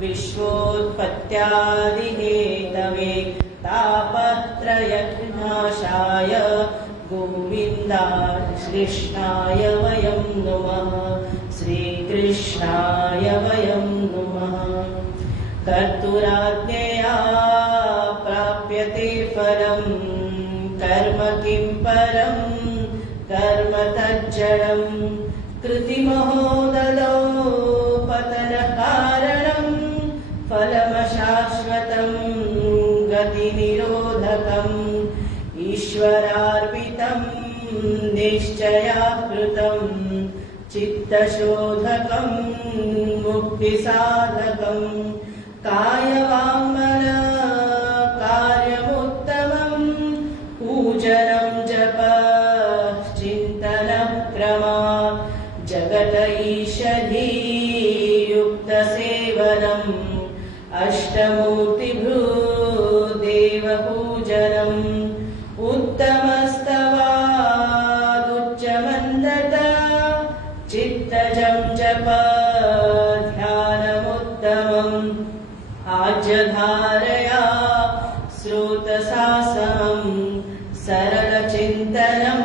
विश्वोत्पत्त्यादिहेतवे तापत्रयविनाशाय गोविन्दाय कृष्णाय वयं नुमः। श्रीकृष्णाय वयं नुमः। कर्तुराज्ञया प्राप्यते परं कर्म किं परं कर्म तज्जडं कृतिमहोदलो पतनकारणं फलमशाश्वतं गतिनिरोधकम् ईश्वरार्पितं निश्चयाकृतं चित्तशोधकं मुक्तिसाधकं कायवाङ्मन कार्यमुत्तमं पूजनं जप चिन्तनं क्रमा जगत ईशधीयुक्तसेवनम् अष्टमूर्तिभृदेवपूजनम् उत्तमस्तवादुच्चमन्दत चित्तजं जप ध्यानमुत्तमम् आज्यधारया श्रोतसासमम् सरलचिन्तनं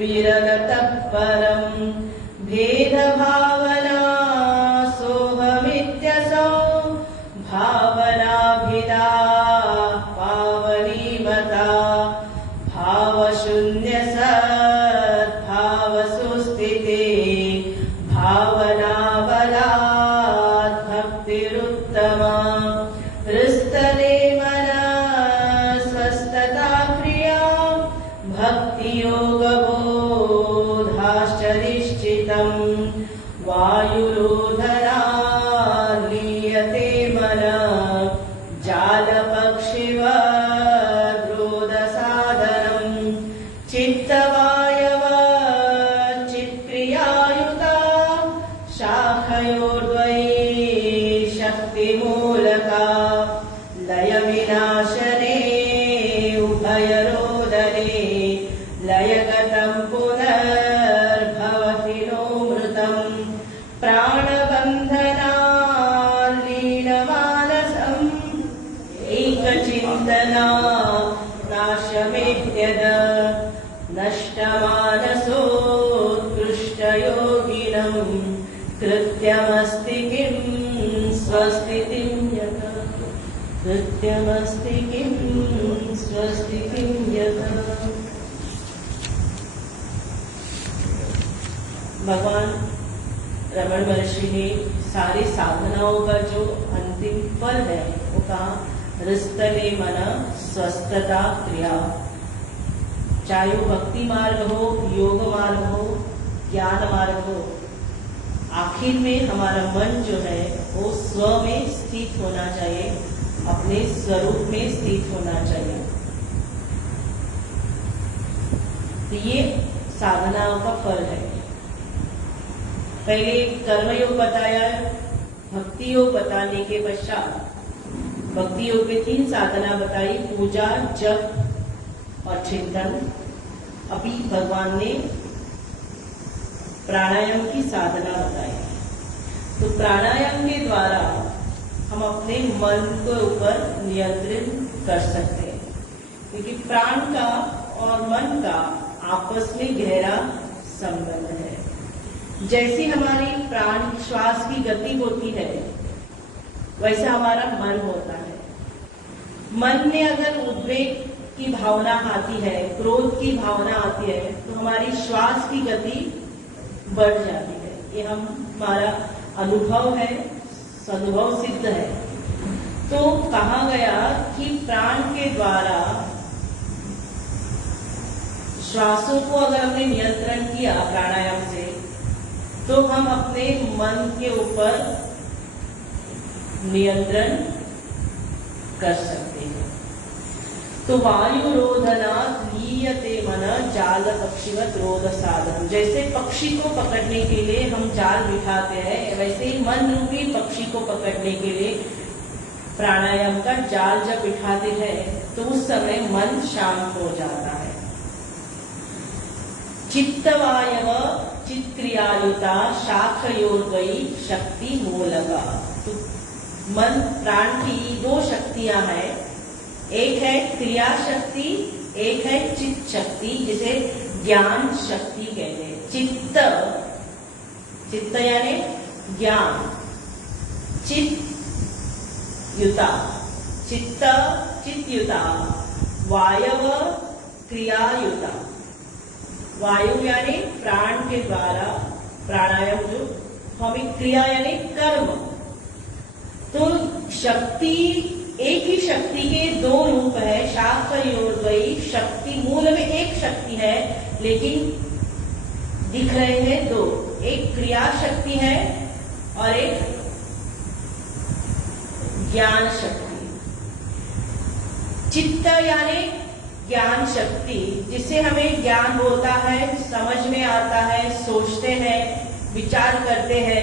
विरलतत्परम् भेदभावना सोऽहमित्यसौ भावनाभिदा पावनीमता भावशून्यसद्भावसुस्थिते भावनाबलात् भक्तिरुत्तमा हृस्तले मनः स्वस्थता क्रिया भक्तियोगबोधाश्च निश्चितम् वायुरोधना लीयते मनः जालपक्षिवद्रोदसाधनम् चित्तवायव चित्क्रियायुता शाखयोर्द्वयी शक्तिमूलका लयविनाशने उभयरोदने लयगतं पुनर्भवति नो मृतम् प्राणबन्धनाल्लीनमानसम् एकचिन्तना नाशमेत्यद नष्टमानसोत्कृष्टयोगिनम् कृत्यमस्ति किं स्वस्तितिं यत कृत्यमस्ति किं स्वस्तितिं यत। भगवान रमण महर्षि ने सारी साधनाओं का जो अंतिम फल है वो कहा हृस्तले मन स्वस्थता क्रिया। चाहे वो भक्ति मार्ग हो, योग मार्ग हो, ज्ञान मार्ग हो, आखिर में हमारा मन जो है वो स्व में स्थित होना चाहिए, अपने स्वरूप में स्थित होना चाहिए। तो ये साधनाओं का फल है। पहले कर्मयोग बताया, भक्ति योग बताने के पश्चात भक्ति योग में 3 साधना बताई, पूजा, जप और चिंतन। अभी भगवान ने प्राणायाम की साधना बताई। तो प्राणायाम के द्वारा हम अपने मन के ऊपर नियंत्रण कर सकते हैं, क्योंकि प्राण का और मन का आपस में गहरा संबंध है। जैसी हमारी प्राण श्वास की गति होती है वैसा हमारा मन होता है। मन में अगर उद्वेग की भावना आती है, क्रोध की भावना आती है, तो हमारी श्वास की गति बढ़ जाती है। ये हमारा अनुभव है, अनुभव सिद्ध है। तो कहा गया कि प्राण के द्वारा श्वासों को अगर हमने नियंत्रण किया प्राणायाम से, तो हम अपने मन के ऊपर नियंत्रण कर सकते हैं। तो वायु रोधनात् लीयते मन जाल पक्षिवत रोध साधन। जैसे पक्षी को पकड़ने के लिए हम जाल बिठाते हैं, वैसे ही मन रूपी पक्षी को पकड़ने के लिए प्राणायाम का जाल जब बिठाते हैं तो उस समय मन शांत हो जाता है। चित्तवायव चित्क्रियायुता शाखयोर्द्वयी शक्ति मूलका। तो मन प्राण की दो शक्तियां हैं, एक है क्रिया शक्ति, एक है चित्त शक्ति, जिसे ज्ञान शक्ति कहते हैं। चित्त, चित्त यानी ज्ञान, चित्त युता, चित्त चित्त युता, वायव क्रियायुता। वायु यानी प्राण के द्वारा प्राणायाम, जो हमें क्रिया यानी कर्म। तो शक्ति, एक ही शक्ति के दो रूप है। शास्त्रयोर्द्वयी शक्ति, मूल में एक शक्ति है लेकिन दिख रहे हैं दो, एक क्रिया शक्ति है और एक ज्ञान शक्ति। चित्त यानी ज्ञान शक्ति, जिससे हमें ज्ञान होता है, समझ में आता है, सोचते हैं, विचार करते हैं,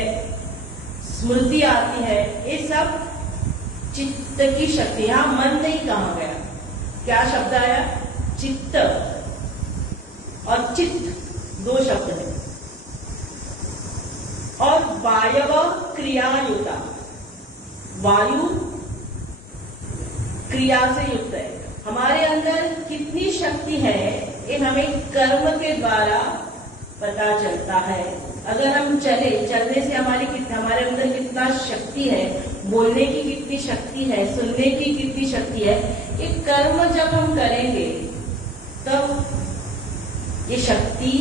स्मृति आती है, ये सब चित्त की शक्ति। यहां मन नहीं कहा गया, क्या शब्द आया? चित्त और चित्त, दो शब्द है। और वायव क्रियायुता, वायु क्रिया से युक्त है। हमारे अंदर कितनी शक्ति है ये हमें कर्म के द्वारा पता चलता है। अगर हम चलने से हमारे अंदर कितना शक्ति है, बोलने की कितनी शक्ति है, सुनने की कितनी शक्ति है, ये कर्म जब हम करेंगे तब ये शक्ति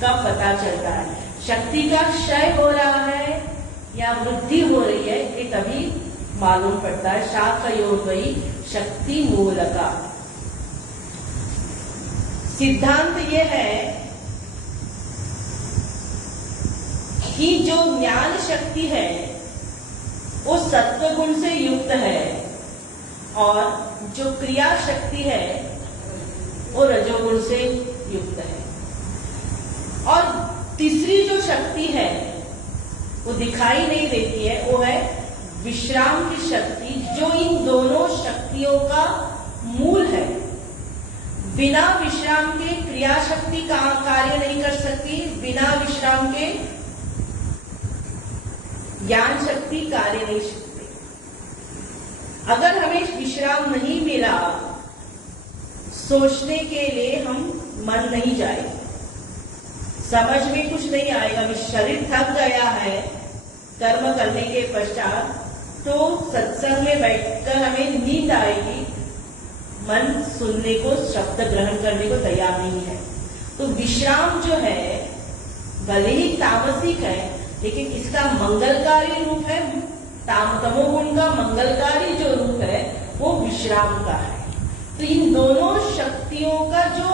का पता चलता है। शक्ति का क्षय हो रहा है या वृद्धि हो रही है, ये तभी मालूम पड़ता है। शास्त्रयोर्द्वयी शक्ति मूलका। सिद्धांत ये है कि जो ज्ञान शक्ति है वो सत्व गुण से युक्त है और जो क्रिया शक्ति है वो रजोगुण से युक्त है। और तीसरी जो शक्ति है वो दिखाई नहीं देती है, वो है विश्राम की शक्ति, जो इन दोनों शक्तियों का मूल है। बिना विश्राम के क्रिया शक्ति का कार्य नहीं कर सकती, बिना विश्राम के ज्ञान शक्ति कार्य नहीं सकती। अगर हमें विश्राम नहीं मिला, सोचने के लिए हम मन नहीं जाएगा, समझ में कुछ नहीं आएगा, शरीर थक गया है कर्म करने के पश्चात, तो सत्संग में बैठकर हमें नींद आएगी, मन सुनने को, शब्द ग्रहण करने को तैयार नहीं है। तो विश्राम जो है भले ही तामसिक है लेकिन इसका मंगलकारी रूप है। तमोगुण का मंगलकारी जो रूप है वो विश्राम का है। तो इन दोनों शक्तियों का जो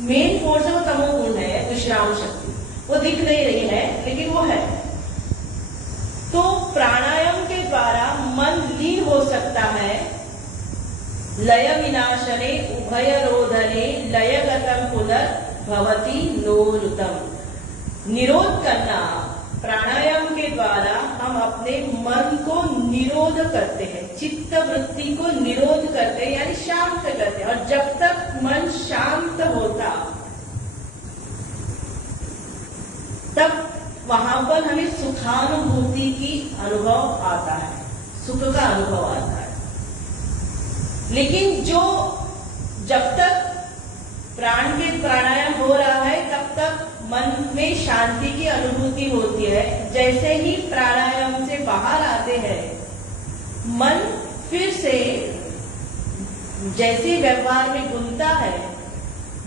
मेन फोर्स है वो तमोगुण है, विश्राम शक्ति। वो दिख नहीं रही है लेकिन वो है। तो प्राणायाम के द्वारा मन लीन हो सकता है। लय विनाशने उभय रोधने लयगतम पुनर्भवति नोरुतम। निरोध करना, प्राणायाम के द्वारा हम अपने मन को निरोध करते हैं, चित्त वृत्ति को निरोध करते हैं, यानी शांत करते हैं। और जब तक मन शांत होता तब वहां पर हमें सुखानुभूति की अनुभव आता है, सुख का अनुभव आता है। लेकिन जो जब तक प्राणायाम हो रहा है तब तक मन में शांति की अनुभूति होती है। जैसे ही प्राणायाम से बाहर आते हैं, मन फिर से जैसे व्यवहार में घूमता है,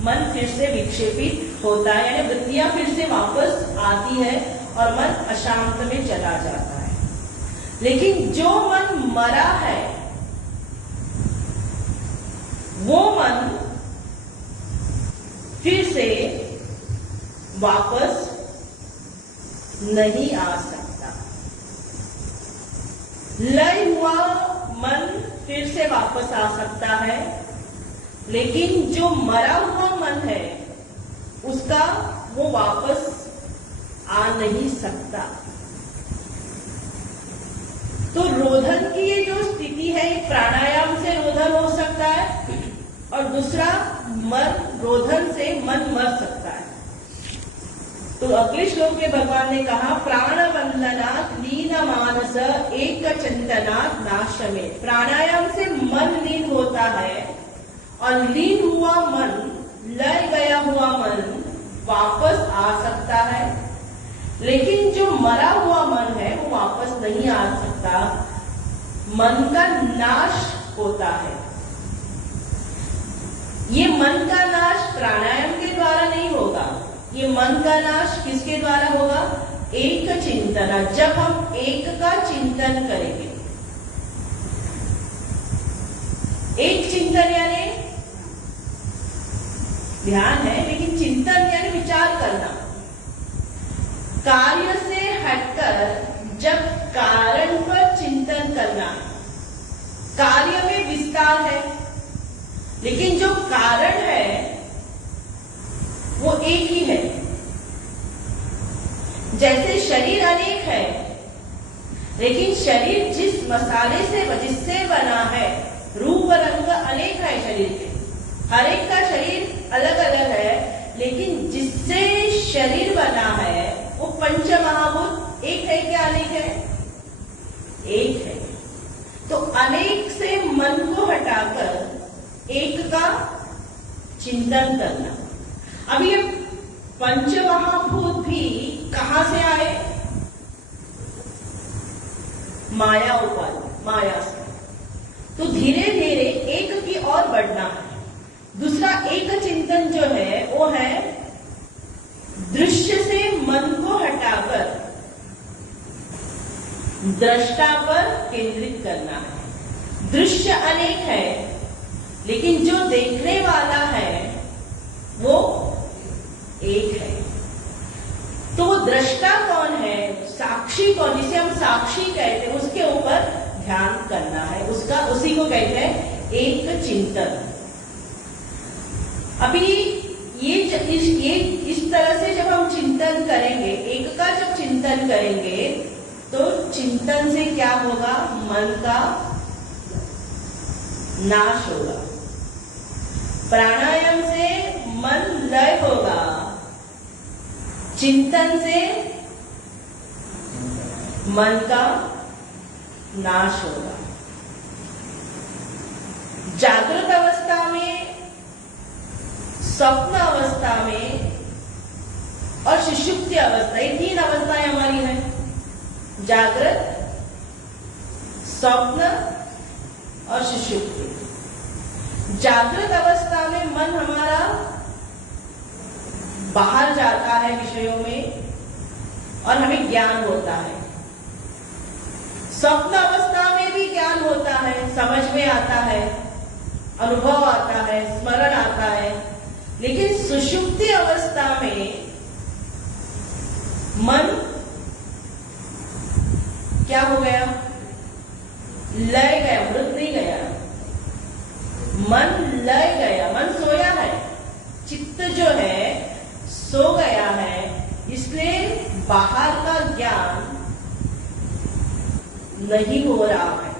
मन फिर से विक्षेपित होता है, यानी वृत्तियां फिर से वापस आती है और मन अशांत में चला जाता है। लेकिन जो मन मरा है वो मन फिर से वापस नहीं आ सकता। लय हुआ मन फिर से वापस आ सकता है, लेकिन जो मरा हुआ मन है उसका वो वापस आ नहीं सकता। तो रोधन की ये जो स्थिति है, प्राणायाम से रोधन हो सकता है और दूसरा रोधन से मन मर सकता है। तो अगले श्लोक में भगवान ने कहा, प्राण वंदना लीन मानस एक चिंतनात् नाशमे। प्राणायाम से मन लीन होता है और लीन हुआ मन, लय गया हुआ मन वापस आ सकता है, लेकिन जो मरा हुआ मन है वो वापस नहीं आ सकता। मन का नाश होता है। ये मन का नाश प्राणायाम के द्वारा नहीं होगा, ये मन का नाश किसके द्वारा होगा? एक चिंतन। जब हम एक का चिंतन करेंगे, एक चिंतन यानी ध्यान है, लेकिन चिंतन यानी विचार करना। कार्य से हटकर जब कारण पर चिंतन करना, कार्य में विस्तार है, लेकिन जो कारण है वो एक ही है। जैसे शरीर अनेक है, लेकिन शरीर जिस मसाले से जिससे बना है, रूप रंग अनेक है शरीर के, हर एक का शरीर अलग अलग है, लेकिन जिससे शरीर बना है वो पंच महाभूत एक है क्या अनेक है? एक है। तो अनेक से मन को हटाकर एक का चिंतन करना। अब ये पंच महाभूत भी कहां से आए? माया उपाधि, माया से। तो धीरे धीरे एक की ओर बढ़ना है। दूसरा एक चिंतन जो है वो है दृश्य से मन को हटाकर दृष्टा पर केंद्रित करना है। दृश्य अनेक है, लेकिन जो देखने वाला है वो एक है। तो वो दृष्टा कौन है, साक्षी कौन, जिसे हम साक्षी कहते हैं, उसके ऊपर ध्यान करना है। उसका उसी को कहते हैं एक चिंतन। अभी ये इस तरह से जब हम चिंतन करेंगे, एक का जब चिंतन करेंगे, तो चिंतन से क्या होगा? मन का नाश होगा। प्राणायाम से मन लय होगा, चिंतन से मन का नाश होगा। जागृत अवस्था में, स्वप्न अवस्था में और सुषुप्ति अवस्था, ये तीन अवस्थाएं हमारी हैं। जागृत, स्वप्न और सुषुप्ति। जागृत अवस्था में मन हमारा बाहर जाता है विषयों में और हमें ज्ञान होता है। स्वप्न अवस्था में भी ज्ञान होता है, समझ में आता है, अनुभव आता है, स्मरण आता है। लेकिन सुषुप्ति अवस्था में मन क्या हो गया? लय गया, मृत नहीं गया, मन लय गया, मन सोया है। चित्त जो है सो गया है, इसलिए बाहर का ज्ञान नहीं हो रहा है।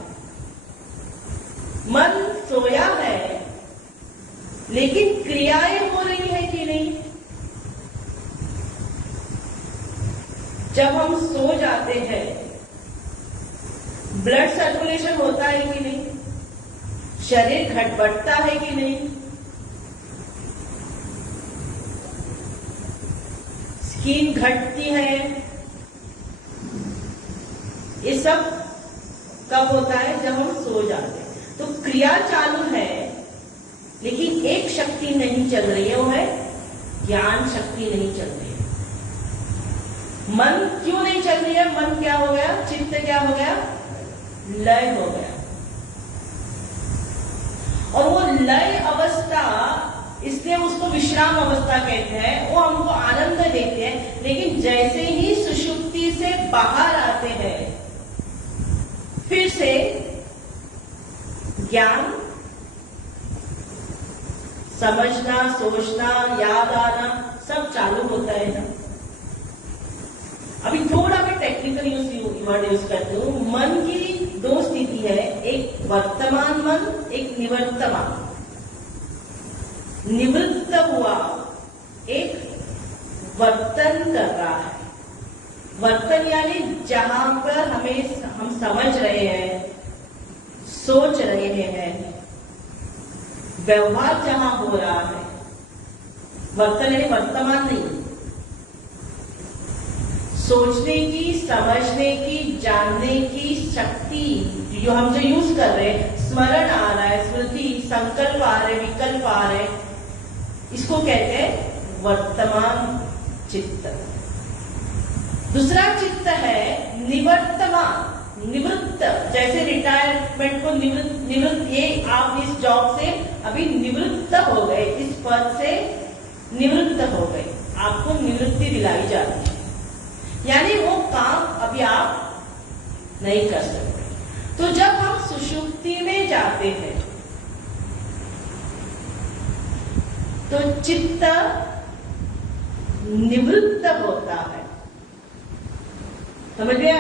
मन सोया है, लेकिन क्रियाएं हो रही है कि नहीं? जब हम सो जाते हैं, ब्लड सर्कुलेशन होता है कि नहीं? शरीर घटबढ़ता है कि नहीं? स्किन घटती है। ये सब कब होता है? जब हम सो जाते हैं। तो क्रिया चालू है, लेकिन एक शक्ति नहीं चल रही है, वो है ज्ञान शक्ति नहीं चल रही है। मन क्यों नहीं चल रही है? मन क्या हो गया? चित्त क्या हो गया? लय हो गया। और वो लय अवस्था, इसलिए उसको विश्राम अवस्था कहते हैं। वो हमको आनंद देते हैं, लेकिन जैसे ही सुषुप्ति से बाहर आते हैं, फिर से ज्ञान, समझना, सोचना, याद आना सब चालू होता है ना। अभी थोड़ा मैं टेक्निकल वर्ड यूज करती हूँ। मन की दो स्थिति है, एक वर्तमान मन, एक निवर्तमान। निवृत्त हुआ, एक वर्तन कर रहा है। वर्तन यानी जहां पर हम समझ रहे हैं, सोच रहे हैं, व्यवहार जहां हो रहा है, वर्तन यानी वर्तमान नहीं, सोचने की, समझने की, जानने की शक्ति जो हम जो यूज कर रहे हैं, स्मरण आ रहा है, स्मृति, संकल्प आ रहे, विकल्प आ रहे, इसको कहते हैं वर्तमान चित्त। दूसरा चित्त है निवर्तमान, निवृत्त, जैसे रिटायरमेंट को निवृत्त, ये आप इस जॉब से अभी निवृत्त हो गए, इस पद से निवृत्त हो गए, आपको निवृत्ति दिलाई जाती है, यानी वो काम अभी आप नहीं कर सकते। तो जब हम सुषुप्ति में जाते हैं तो चित्त निवृत्त होता है, समझ गया?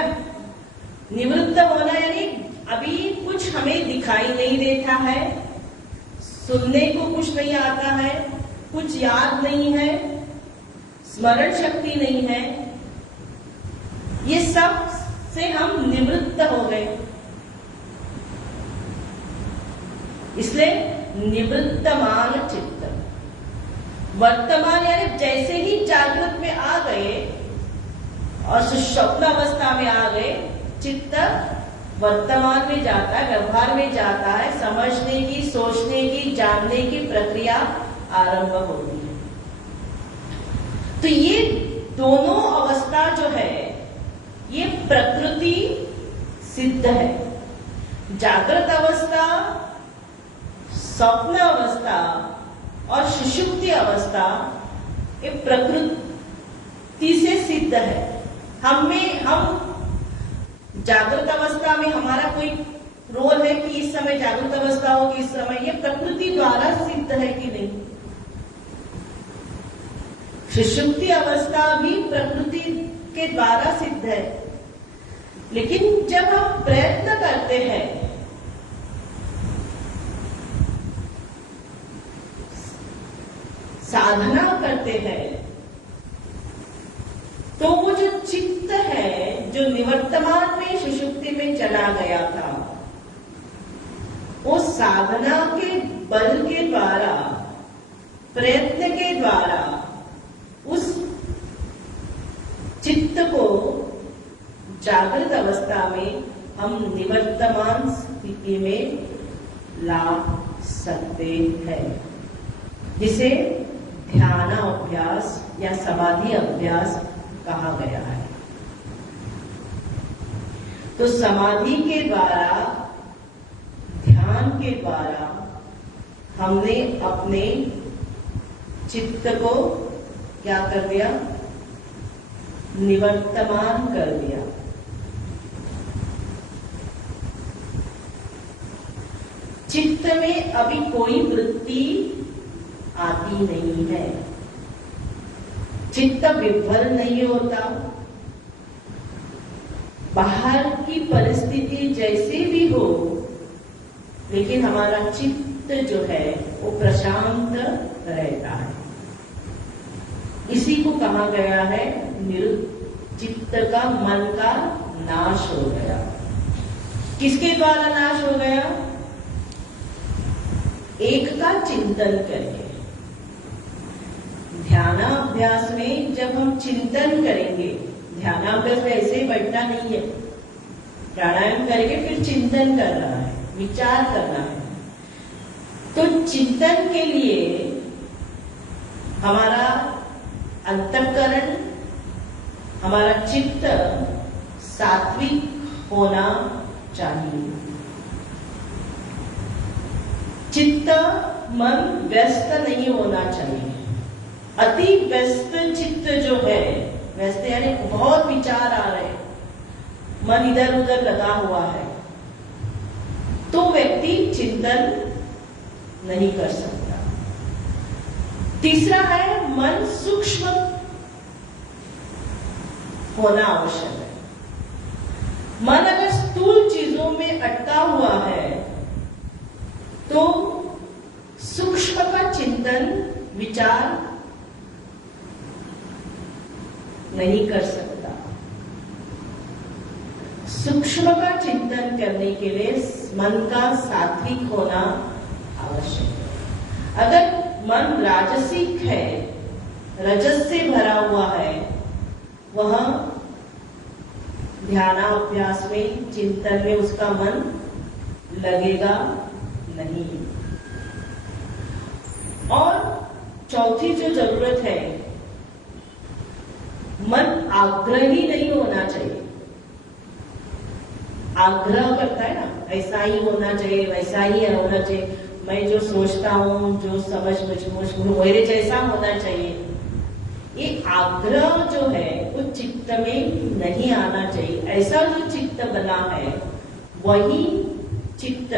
निवृत्त होना यानी अभी कुछ हमें दिखाई नहीं देता है, सुनने को कुछ नहीं आता है, कुछ याद नहीं है, स्मरण शक्ति नहीं है, ये सब से हम निवृत्त हो गए, इसलिए निवृत्तमान चित्त। वर्तमान यानी जैसे ही जागृत में आ गए और स्वप्न अवस्था में आ गए, चित्त वर्तमान में जाता है, व्यवहार में जाता है, समझने की, सोचने की, जानने की प्रक्रिया आरंभ होती है। तो ये दोनों अवस्था जो है ये प्रकृति सिद्ध है। जागृत अवस्था, स्वप्न अवस्था और सुषुप्ति अवस्था ये प्रकृति से सिद्ध है। हम जागृत अवस्था में हमारा कोई रोल है कि इस समय जागृत अवस्था हो कि इस समय, ये प्रकृति द्वारा सिद्ध है कि नहीं। सुषुप्ति अवस्था भी प्रकृति के द्वारा सिद्ध है, लेकिन जब हम प्रयत्न करते हैं, साधना करते हैं, तो वो जो चित्त है जो निवर्तमान में सुषुप्ति में चला गया था, वो साधना के बल के द्वारा, प्रयत्न के द्वारा उस चित्त को जागृत अवस्था में हम निवर्तमान स्थिति में ला सकते हैं, जिसे ध्यान अभ्यास या समाधि अभ्यास कहा गया है। तो समाधि के द्वारा, ध्यान के द्वारा हमने अपने चित्त को क्या कर दिया? निवर्तमान कर दिया। चित्त में अभी कोई वृत्ति आती नहीं है, चित्त विफल नहीं होता, बाहर की परिस्थिति जैसे भी हो, लेकिन हमारा चित्त जो है वो प्रशांत रहता है। इसी को कहा गया है चित्त का, मन का नाश हो गया। किसके द्वारा नाश हो गया? एक का चिंतन करके। ध्यानाभ्यास में जब हम चिंतन करेंगे, ध्यानाभ्यास में ऐसे ही बैठना नहीं है, प्राणायाम करके फिर चिंतन करना है, विचार करना है। तो चिंतन के लिए हमारा अंतःकरण, हमारा चित्त सात्विक होना चाहिए। चित्त, मन व्यस्त नहीं होना चाहिए। अति व्यस्त चित्त जो है, व्यस्त यानी बहुत विचार आ रहे हैं, मन इधर उधर लगा हुआ है, तो व्यक्ति चिंतन नहीं कर सकता। तीसरा है मन सूक्ष्म होना आवश्यक है। मन अगर स्थूल चीजों में अटका हुआ है तो सूक्ष्म का चिंतन, विचार नहीं कर सकता। सूक्ष्म सूक्ष्म का चिंतन करने के लिए मन का सात्विक होना आवश्यक है। अगर मन राजसिक है, रजस से भरा हुआ है, वह ध्यानाभ्यास में, चिंतन में उसका मन लगेगा नहीं। और चौथी जो जरूरत है, मन आग्रही नहीं होना चाहिए। आग्रह करता है ना, ऐसा ही होना चाहिए, वैसा ही होना चाहिए, मैं जो सोचता हूं, जो समझ मुझ मेरे जैसा होना चाहिए, ये आग्रह जो है वो चित्त में नहीं आना चाहिए। ऐसा जो चित्त बना है वही चित्त,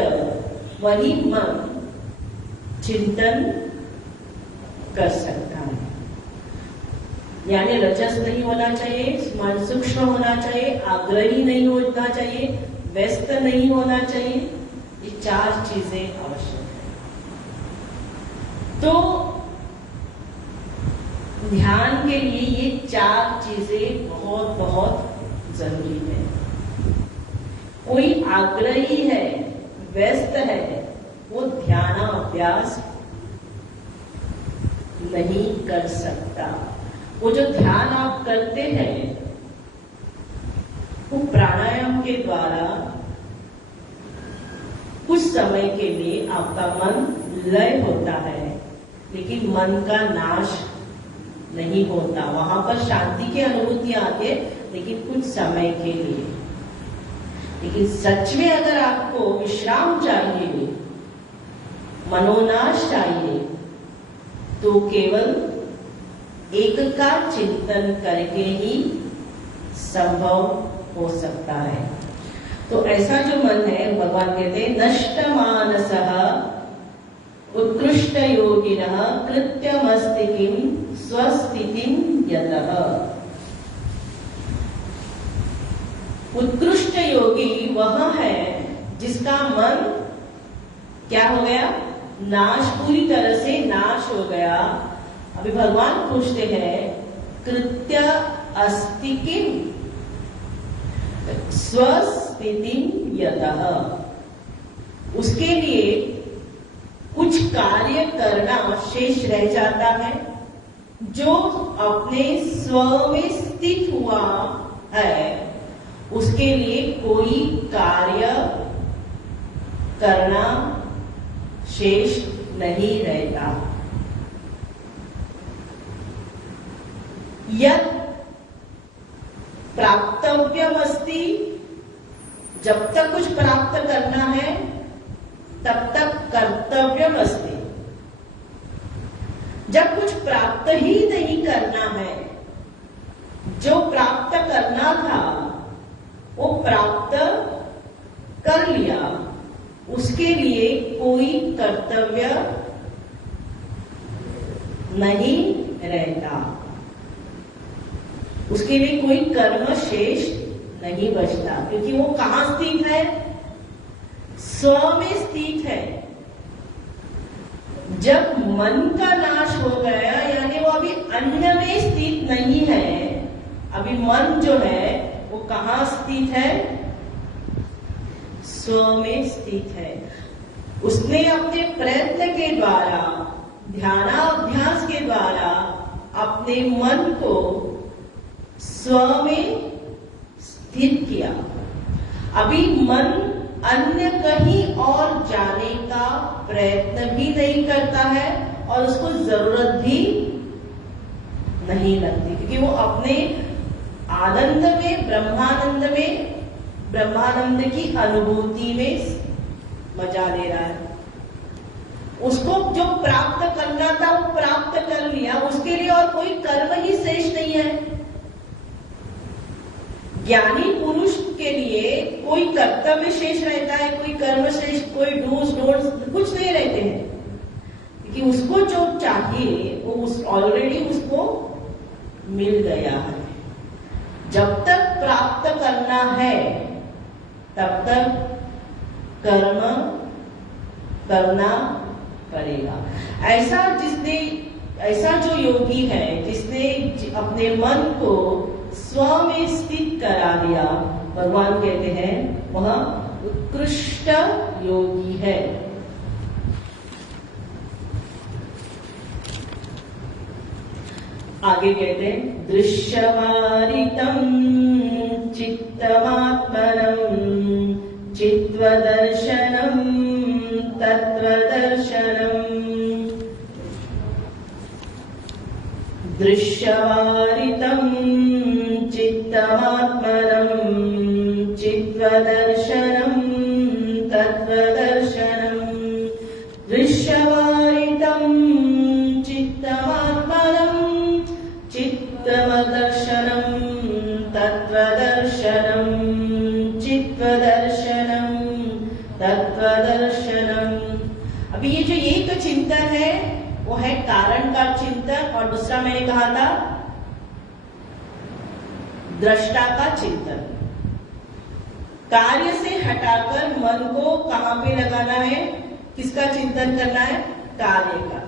वही मन चिंतन कर सकता है। यानी रजस नहीं होना चाहिए, मन सूक्ष्म होना चाहिए, आग्रही नहीं होना चाहिए, व्यस्त नहीं होना चाहिए। ये चार चीजें आवश्यक है। तो ध्यान के लिए ये चार चीजें बहुत बहुत जरूरी है। कोई आग्रही है, व्यस्त है, वो ध्यानाभ्यास नहीं कर सकता। वो जो ध्यान आप करते हैं वो प्राणायाम के द्वारा कुछ समय के लिए आपका मन लय होता है, लेकिन मन का नाश नहीं होता। वहां पर शांति की अनुभूति आती है, लेकिन कुछ समय के लिए। लेकिन सच में अगर आपको विश्राम चाहिए, मनोनाश चाहिए, तो केवल एक का चिंतन करके ही संभव हो सकता है। तो ऐसा जो मन है, भगवान कहते हैं नष्ट मानसः उत्कृष्ट योगिनः कृत्यमस्ति किं स्वस्थितिं यतः। उत्कृष्ट योगी वह है जिसका मन क्या हो गया, नाश, पूरी तरह से नाश हो गया। अभी भगवान पूछते हैं कृत्य अस्ति किम स्वस्थितिं यतः। उसके लिए कुछ कार्य करना शेष रह जाता है। जो अपने स्व में स्थित हुआ है उसके लिए कोई कार्य करना शेष नहीं रहता। यत् प्राप्तव्यमस्ति, जब तक कुछ प्राप्त करना है तब तक कर्तव्यमस्ति। जब कुछ प्राप्त ही नहीं करना है, जो प्राप्त करना था वो प्राप्त कर लिया, उसके लिए कोई कर्तव्य नहीं रहता, उसके लिए कोई कर्म शेष नहीं बचता। क्योंकि वो कहां स्थित है, स्व में स्थित है। जब मन का नाश हो गया, यानी वो अभी अन्य में स्थित नहीं है, अभी मन जो है वो कहां स्थित है, स्व में स्थित है। उसने अपने प्रयत्न के द्वारा, ध्यानाभ्यास के द्वारा अपने मन को स्व में स्थित किया। अभी मन अन्य कहीं और जाने का प्रयत्न भी नहीं करता है और उसको जरूरत भी नहीं लगती, क्योंकि वो अपने आनंद में, ब्रह्मानंद की अनुभूति में मजा ले रहा है। उसको जो प्राप्त करना था वो प्राप्त कर लिया, उसके लिए और कोई कर्म ही शेष नहीं है। ज्ञानी पुरुष के लिए कोई कर्तव्य शेष रहता है, कोई कर्म शेष, कोई डूज डोंट्स कुछ नहीं रहते हैं, क्योंकि उसको जो चाहिए वो ऑलरेडी उसको मिल गया है। जब तक प्राप्त करना है तब तक कर्म करना पड़ेगा। ऐसा जो योगी है जिसने अपने मन को स्व में स्थित करा दिया, भगवान कहते हैं वह उत्कृष्ट योगी है। आगे कहते हैं दृश्यवारितं चित्तमात्मनं चित्वदर्शनं तत्वदर्शनम्। दृश्यवारितं चित्तमात्मनं चित्वदर्शनं तत्वदर्शनम्। दृश्यवारितं चित्तमात्मनं चित्तमदर्शनं तत्वदर्शनं चित्वदर्शनं तत्वदर्शनम्। अभी ये जो एक चिंतन है वो है कारण का चिंतन, और दूसरा मैंने कहा था दृष्टा का चिंतन। कार्य से हटाकर मन को कहां पे लगाना है, किसका चिंतन करना है, कार्य का।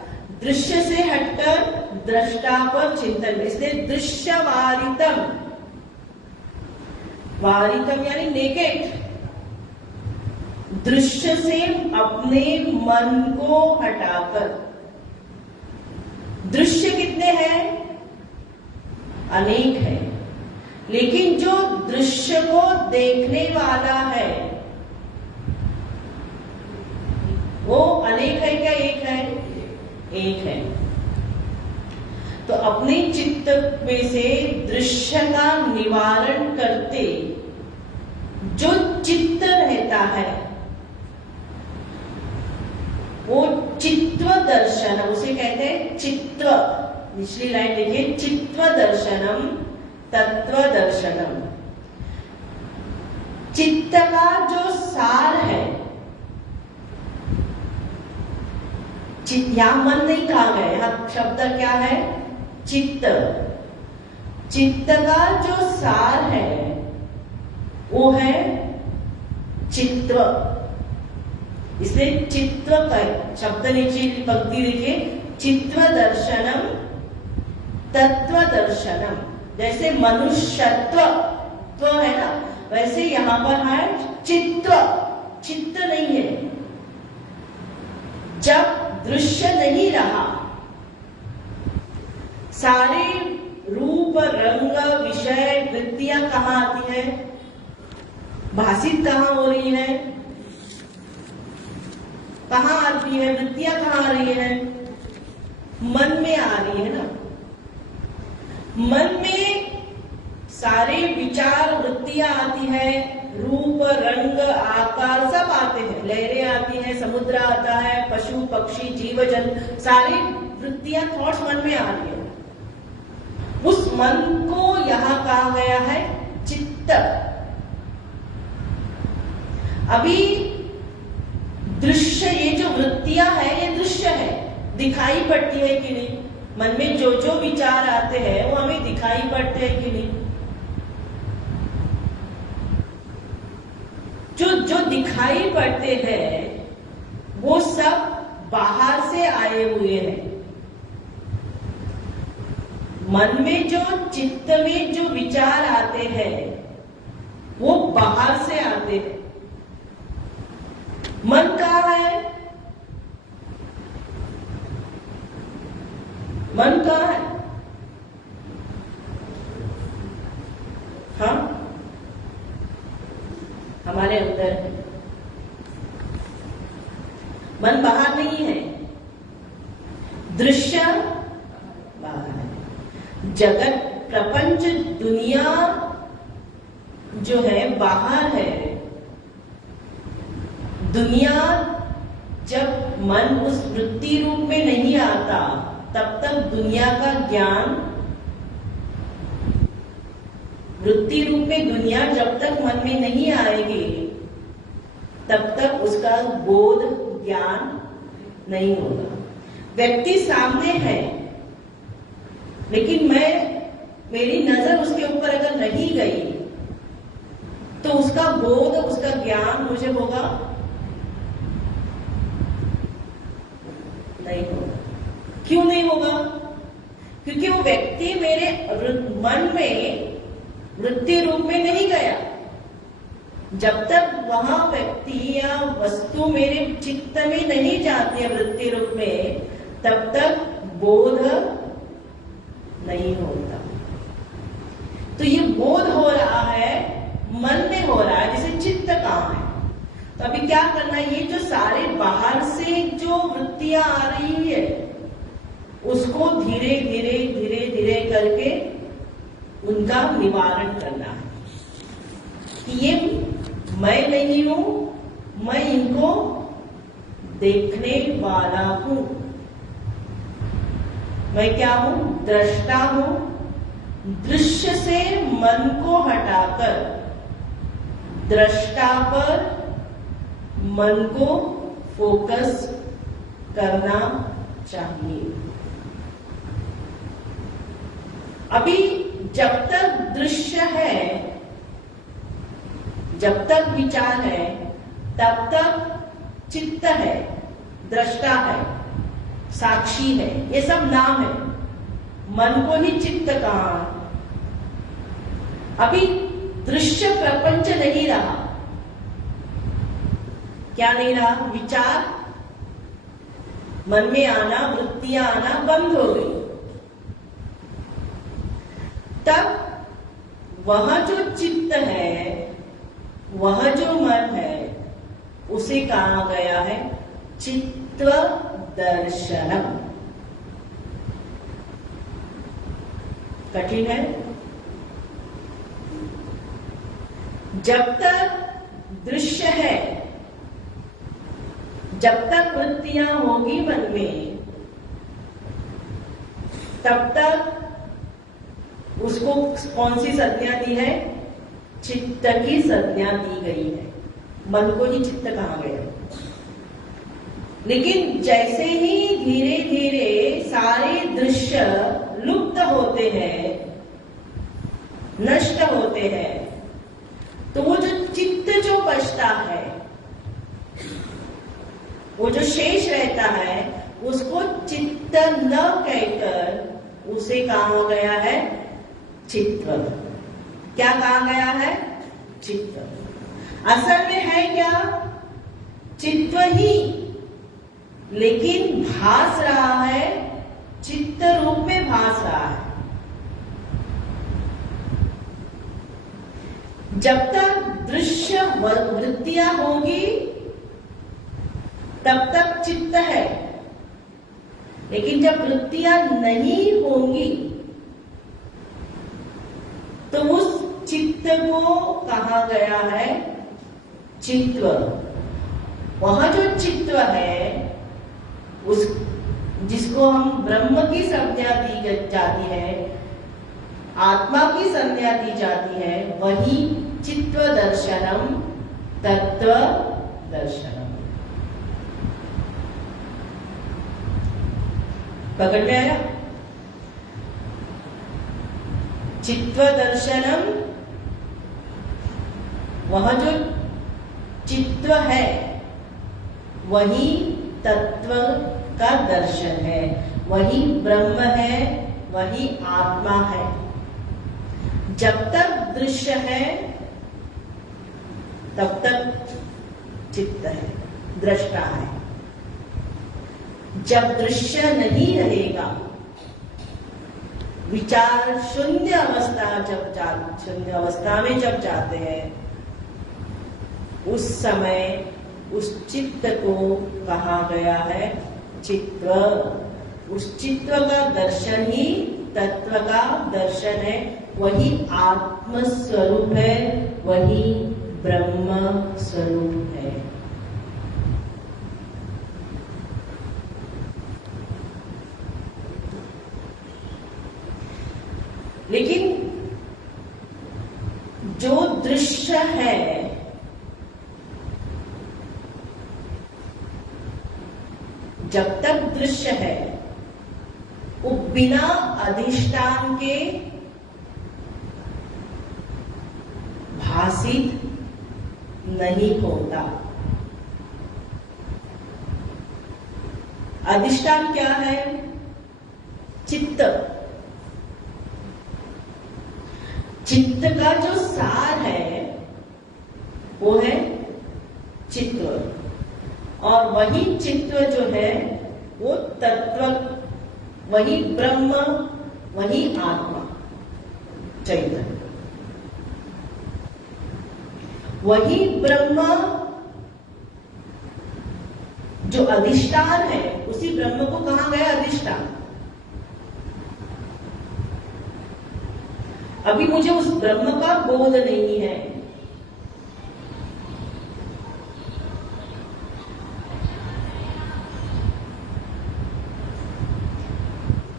दृश्य से हटकर दृष्टा पर चिंतन, इसलिए दृश्यवारितम, वारितम यानी नेकेट। दृश्य से अपने मन को हटाकर। दृश्य कितने हैं, अनेक है, लेकिन जो दृश्य को देखने वाला है वो अनेक है क्या, एक है, एक है। तो अपने चित्त में से दृश्य का निवारण करते जो चित्त रहता है वो चित्व दर्शन, उसे कहते हैं चित्व। निचली लाइन देखिए, चित्व दर्शनम तत्व दर्शनम। चित्त का जो सार है, यहां मन नहीं कहा गया, यहां शब्द क्या है, चित्त। चित्त का जो सार है वो है चित्व, इसलिए चित्व का शब्द नीचे पंक्ति देखिए, चित्व दर्शनम तत्व दर्शनम। जैसे मनुष्यत्व तो है ना, वैसे यहां पर है चित्व, चित्त नहीं है। जब दृश्य नहीं रहा, सारे रूप रंग विषय वृत्तियां कहां आती है, भाषित कहां हो रही है, कहां आती है, वृत्तियां कहां आ रही है, मन में आ रही है ना। मन में सारे विचार वृत्तियां आती है, रूप रंग आकार सब आते हैं, लहरें आती हैं, समुद्र आता है, पशु पक्षी जीव जंतु, सारी वृत्तियां थॉट्स मन में आ रही है। उस मन को यहां कहा गया है चित्त। अभी दृश्य, ये जो वृत्तियां है ये दृश्य है, दिखाई पड़ती है कि नहीं, मन में जो जो विचार आते हैं वो हमें दिखाई पड़ते हैं कि नहीं। जो जो दिखाई पड़ते हैं वो सब बाहर से आए हुए हैं। मन में जो चित्त में जो विचार आते हैं वो बाहर से आते हैं। मन कहाँ है, मन कहाँ है, हाँ हमारे अंदर है। मन बाहर नहीं है, दृश्य बाहर है। जगत प्रपंच दुनिया जो है बाहर है। दुनिया जब मन उस वृत्ति रूप में नहीं आता तब तक दुनिया का ज्ञान, वृत्ति रूप में दुनिया जब तक मन में नहीं आएगी तब तक उसका बोध ज्ञान नहीं होगा। व्यक्ति सामने है लेकिन मेरी नजर उसके ऊपर अगर नहीं गई तो उसका बोध, उसका ज्ञान मुझे होगा नहीं होगा। क्यों नहीं होगा? क्योंकि वो व्यक्ति मेरे मन में वृत्ति रूप में नहीं गया। जब तक वह व्यक्ति या वस्तु मेरे चित्त में नहीं जाती है वृत्ति रूप में, तब तक बोध नहीं होता। तो ये बोध हो रहा है, मन में हो रहा है, जैसे चित्त कहाँ है। तो अभी क्या करना है, ये जो सारे बाहर से जो वृत्तियां आ रही है उसको धीरे धीरे धीरे धीरे करके उनका निवारण करना है कि ये मैं नहीं हूं, मैं इनको देखने वाला हूं। मैं क्या हूं? दृष्टा हूं। दृश्य से मन को हटाकर दृष्टा पर मन को फोकस करना चाहिए। अभी जब तक दृश्य है, जब तक विचार है, तब तक चित्त है, दृष्टा है, साक्षी है, ये सब नाम है। मन को ही चित्त कहा। अभी दृश्य प्रपंच नहीं रहा। क्या नहीं रहा? विचार मन में आना, वृत्तियां आना बंद हो गई। तब वह जो चित्त है, वह जो मन है, उसे कहा गया है चित्त दर्शनम। कठिन है। जब तक दृश्य है, जब तक वृत्तियां होगी मन में, तब तक उसको कौन सी संज्ञा दी है? चित्त की संज्ञा दी गई है। मन को ही चित्त कहा गया। लेकिन जैसे ही धीरे धीरे सारे दृश्य लुप्त होते हैं, नष्ट होते हैं, तो वो जो चित्त जो बचता है, वो जो शेष रहता है, उसको चित्त न कहकर उसे कहा गया है चित्त। क्या कहा गया है? चित्त। असल में है क्या? चित्त ही, लेकिन भास रहा है, चित्त रूप में भास रहा है। जब तक दृश्य वृत्तियां होगी तब तक चित्त है, लेकिन जब वृत्तियां नहीं होंगी तो उस चित्त को कहा गया है चित्व। वह जो चित्व है, उस जिसको हम ब्रह्म की संज्ञा दी जाती है, आत्मा की संज्ञा दी जाती है, वही चित्व दर्शनम, तत्व दर्शनम। पकड़ में आया? चित्व दर्शनम, वह जो चित्व है वही तत्व का दर्शन है, वही ब्रह्म है, वही आत्मा है। जब तक दृश्य है तब तक चित्त है, दृष्टा है। जब दृश्य नहीं रहेगा, विचार शून्य अवस्था में जब जाते हैं, उस समय उस चित्त को कहा गया है चित्व। उस चित्व का दर्शन ही तत्व का दर्शन है, वही आत्म स्वरूप है, वही ब्रह्म स्वरूप है। लेकिन जो दृश्य है, जब तक दृश्य है, वो बिना अधिष्ठान के भासित नहीं होता। अधिष्ठान क्या है? चित्त। चित्त का जो सार है वो है चित्त, और वही चित्त जो है वो तत्व, वही ब्रह्म, वही आत्मा चैतन्य, वही ब्रह्म जो अधिष्ठान है, उसी ब्रह्म को कहा गया अधिष्ठान। अभी मुझे उस ब्रह्म का बोध नहीं है,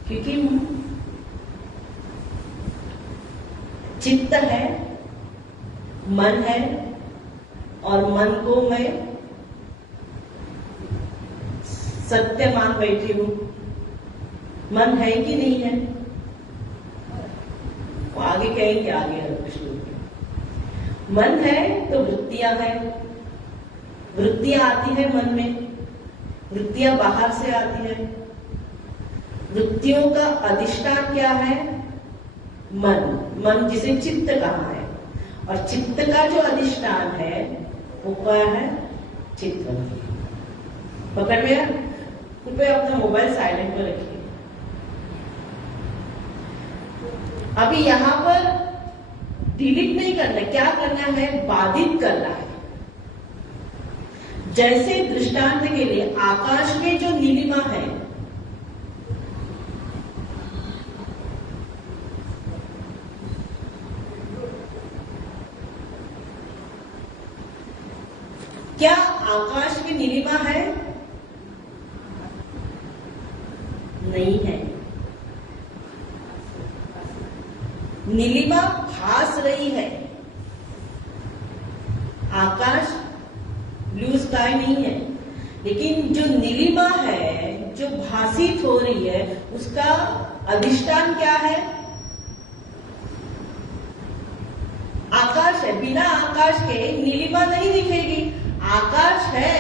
क्योंकि चित्त है, मन है, और मन को मैं सत्य मान बैठी हूं। मन है कि नहीं है, वो आगे कहेंगे, आगे है कुछ लोग। मन है तो वृत्तियां हैं, वृत्तियां आती है मन में, वृत्तियां बाहर से आती है। वृत्तियों का अधिष्ठान क्या है? मन, मन जिसे चित्त कहा है, और चित्त का जो अधिष्ठान है वो क्या है? चित्त। पकड़ में? कृपया अपना मोबाइल साइलेंट पर रखिए। अभी यहां पर डिलीट नहीं करना, क्या करना है? बाधित करना है। जैसे दृष्टांत के लिए आकाश में जो नीलिमा है, क्या आकाश में नीलिमा है? नहीं है। नीलिमा भास रही है, आकाश ब्लू स्काई नहीं है। लेकिन जो नीलिमा है, जो भासित हो रही है, उसका अधिष्ठान क्या है? आकाश है। बिना आकाश के नीलिमा नहीं दिखेगी। आकाश है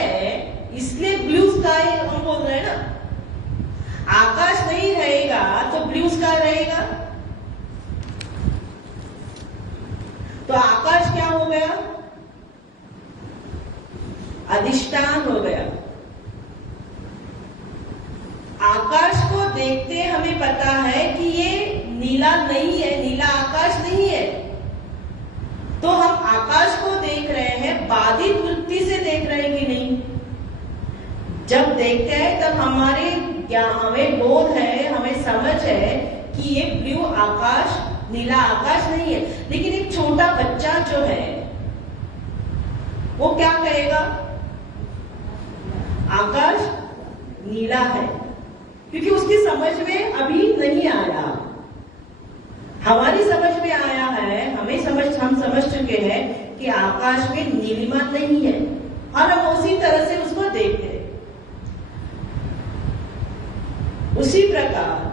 इसलिए ब्लू स्काई हम बोल रहे हैं ना। आकाश नहीं रहेगा तो ब्लू स्काई रहेगा। तो आकाश क्या हो गया? अधिष्ठान हो गया। आकाश को देखते हमें पता है कि ये नीला नहीं है, नीला आकाश नहीं है। तो हम आकाश को देख रहे हैं, बाधित वृत्ति से देख रहे हैं कि नहीं? जब देखते हैं तब हमारे क्या हमें बोध है, हमें समझ है कि ये ब्लू आकाश, नीला आकाश नहीं है। लेकिन एक छोटा बच्चा जो है वो क्या कहेगा? आकाश नीला है, क्योंकि उसकी समझ में अभी नहीं आया। हमारी समझ में आया है, हम समझ चुके हैं कि आकाश में नीलिमा नहीं है, और हम उसी तरह से उसको देखते हैं। उसी प्रकार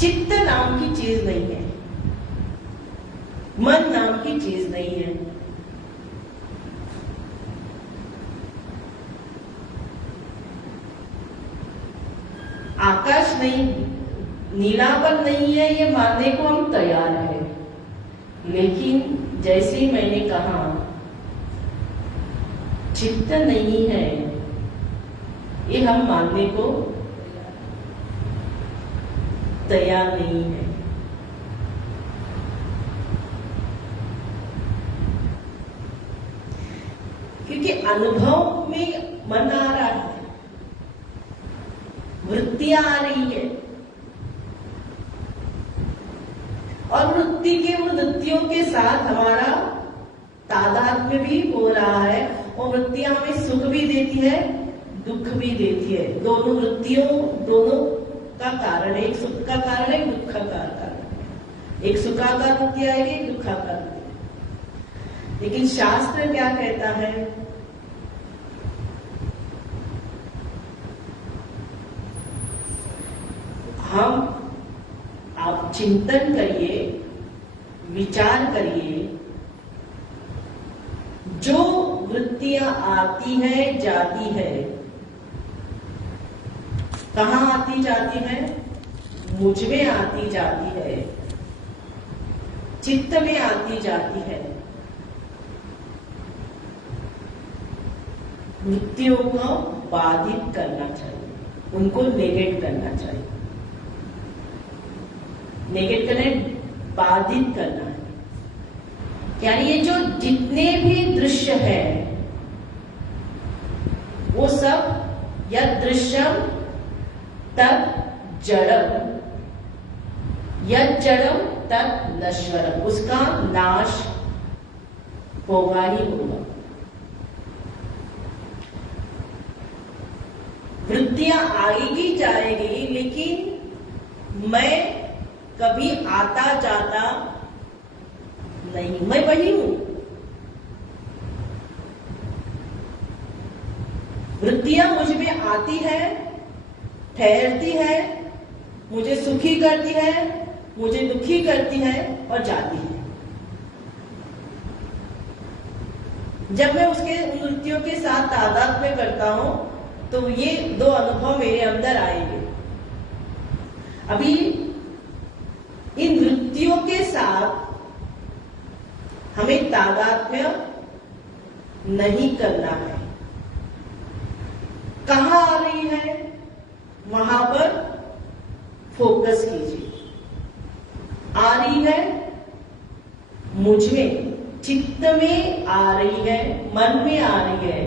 चित्त नाम की चीज नहीं है, मन नाम की चीज नहीं है। आकाश नहीं, नीलापन नहीं है, ये मानने को हम तैयार हैं। लेकिन जैसे ही मैंने कहा चित्त नहीं है, ये हम मानने को तैयार नहीं है। क्योंकि अनुभव में मन आ रहा है, वृत्तियां आ रही है, और वृत्ति के वृत्तियों के साथ हमारा तादात्म्य भी हो रहा है। और वृत्तियां हमें सुख भी देती है, दुख भी देती है। दोनों वृत्तियों, दोनों का कारण है। एक सुख का कारण है, दुख का कारण। एक सुखाकार वृत्ति आएगी, एक दुखाकार वृत्ति। लेकिन शास्त्र क्या कहता है? आप चिंतन करिए, विचार करिए, जो वृत्तियां आती है जाती है, कहां आती जाती है? मुझ में आती जाती है। चित्त में आती जाती है, वृत्तियों को बाधित करना चाहिए, उनको नेगेट करना चाहिए। नेगेट करने, बाधित करना है। यानी ये जो जितने भी दृश्य है वो सब यद दृश्यम तद जड़म, यद जड़म तद नश्वरम, उसका नाश होगा ही होगा। वृत्तियां आएगी जाएगी, लेकिन मैं कभी आता जाता नहीं, मैं वही हूं। वृत्तियां मुझ में आती है, ठहरती है, मुझे सुखी करती है, मुझे दुखी करती है और जाती है। जब मैं उसके वृत्तियों के साथ तादाद में करता हूं तो ये दो अनुभव मेरे अंदर आएंगे। अभी इन वृत्तियों के साथ हमें तादात्म्य नहीं करना है। कहां आ रही है वहां पर फोकस कीजिए। आ रही है मुझ में, चित्त में आ रही है, मन में आ रही है,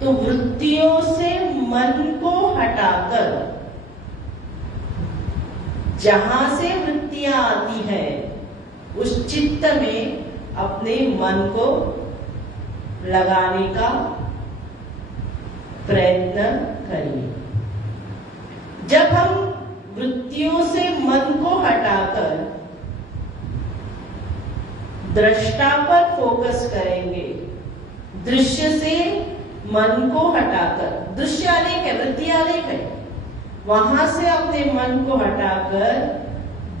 तो वृत्तियों से मन को हटाकर जहां से वृत्तियां आती है उस चित्त में अपने मन को लगाने का प्रयत्न करिए। जब हम वृत्तियों से मन को हटाकर दृष्टा पर फोकस करेंगे, दृश्य से मन को हटाकर, दृश्य आलेख है, वृत्ति आलेख है, वहां से अपने मन को हटाकर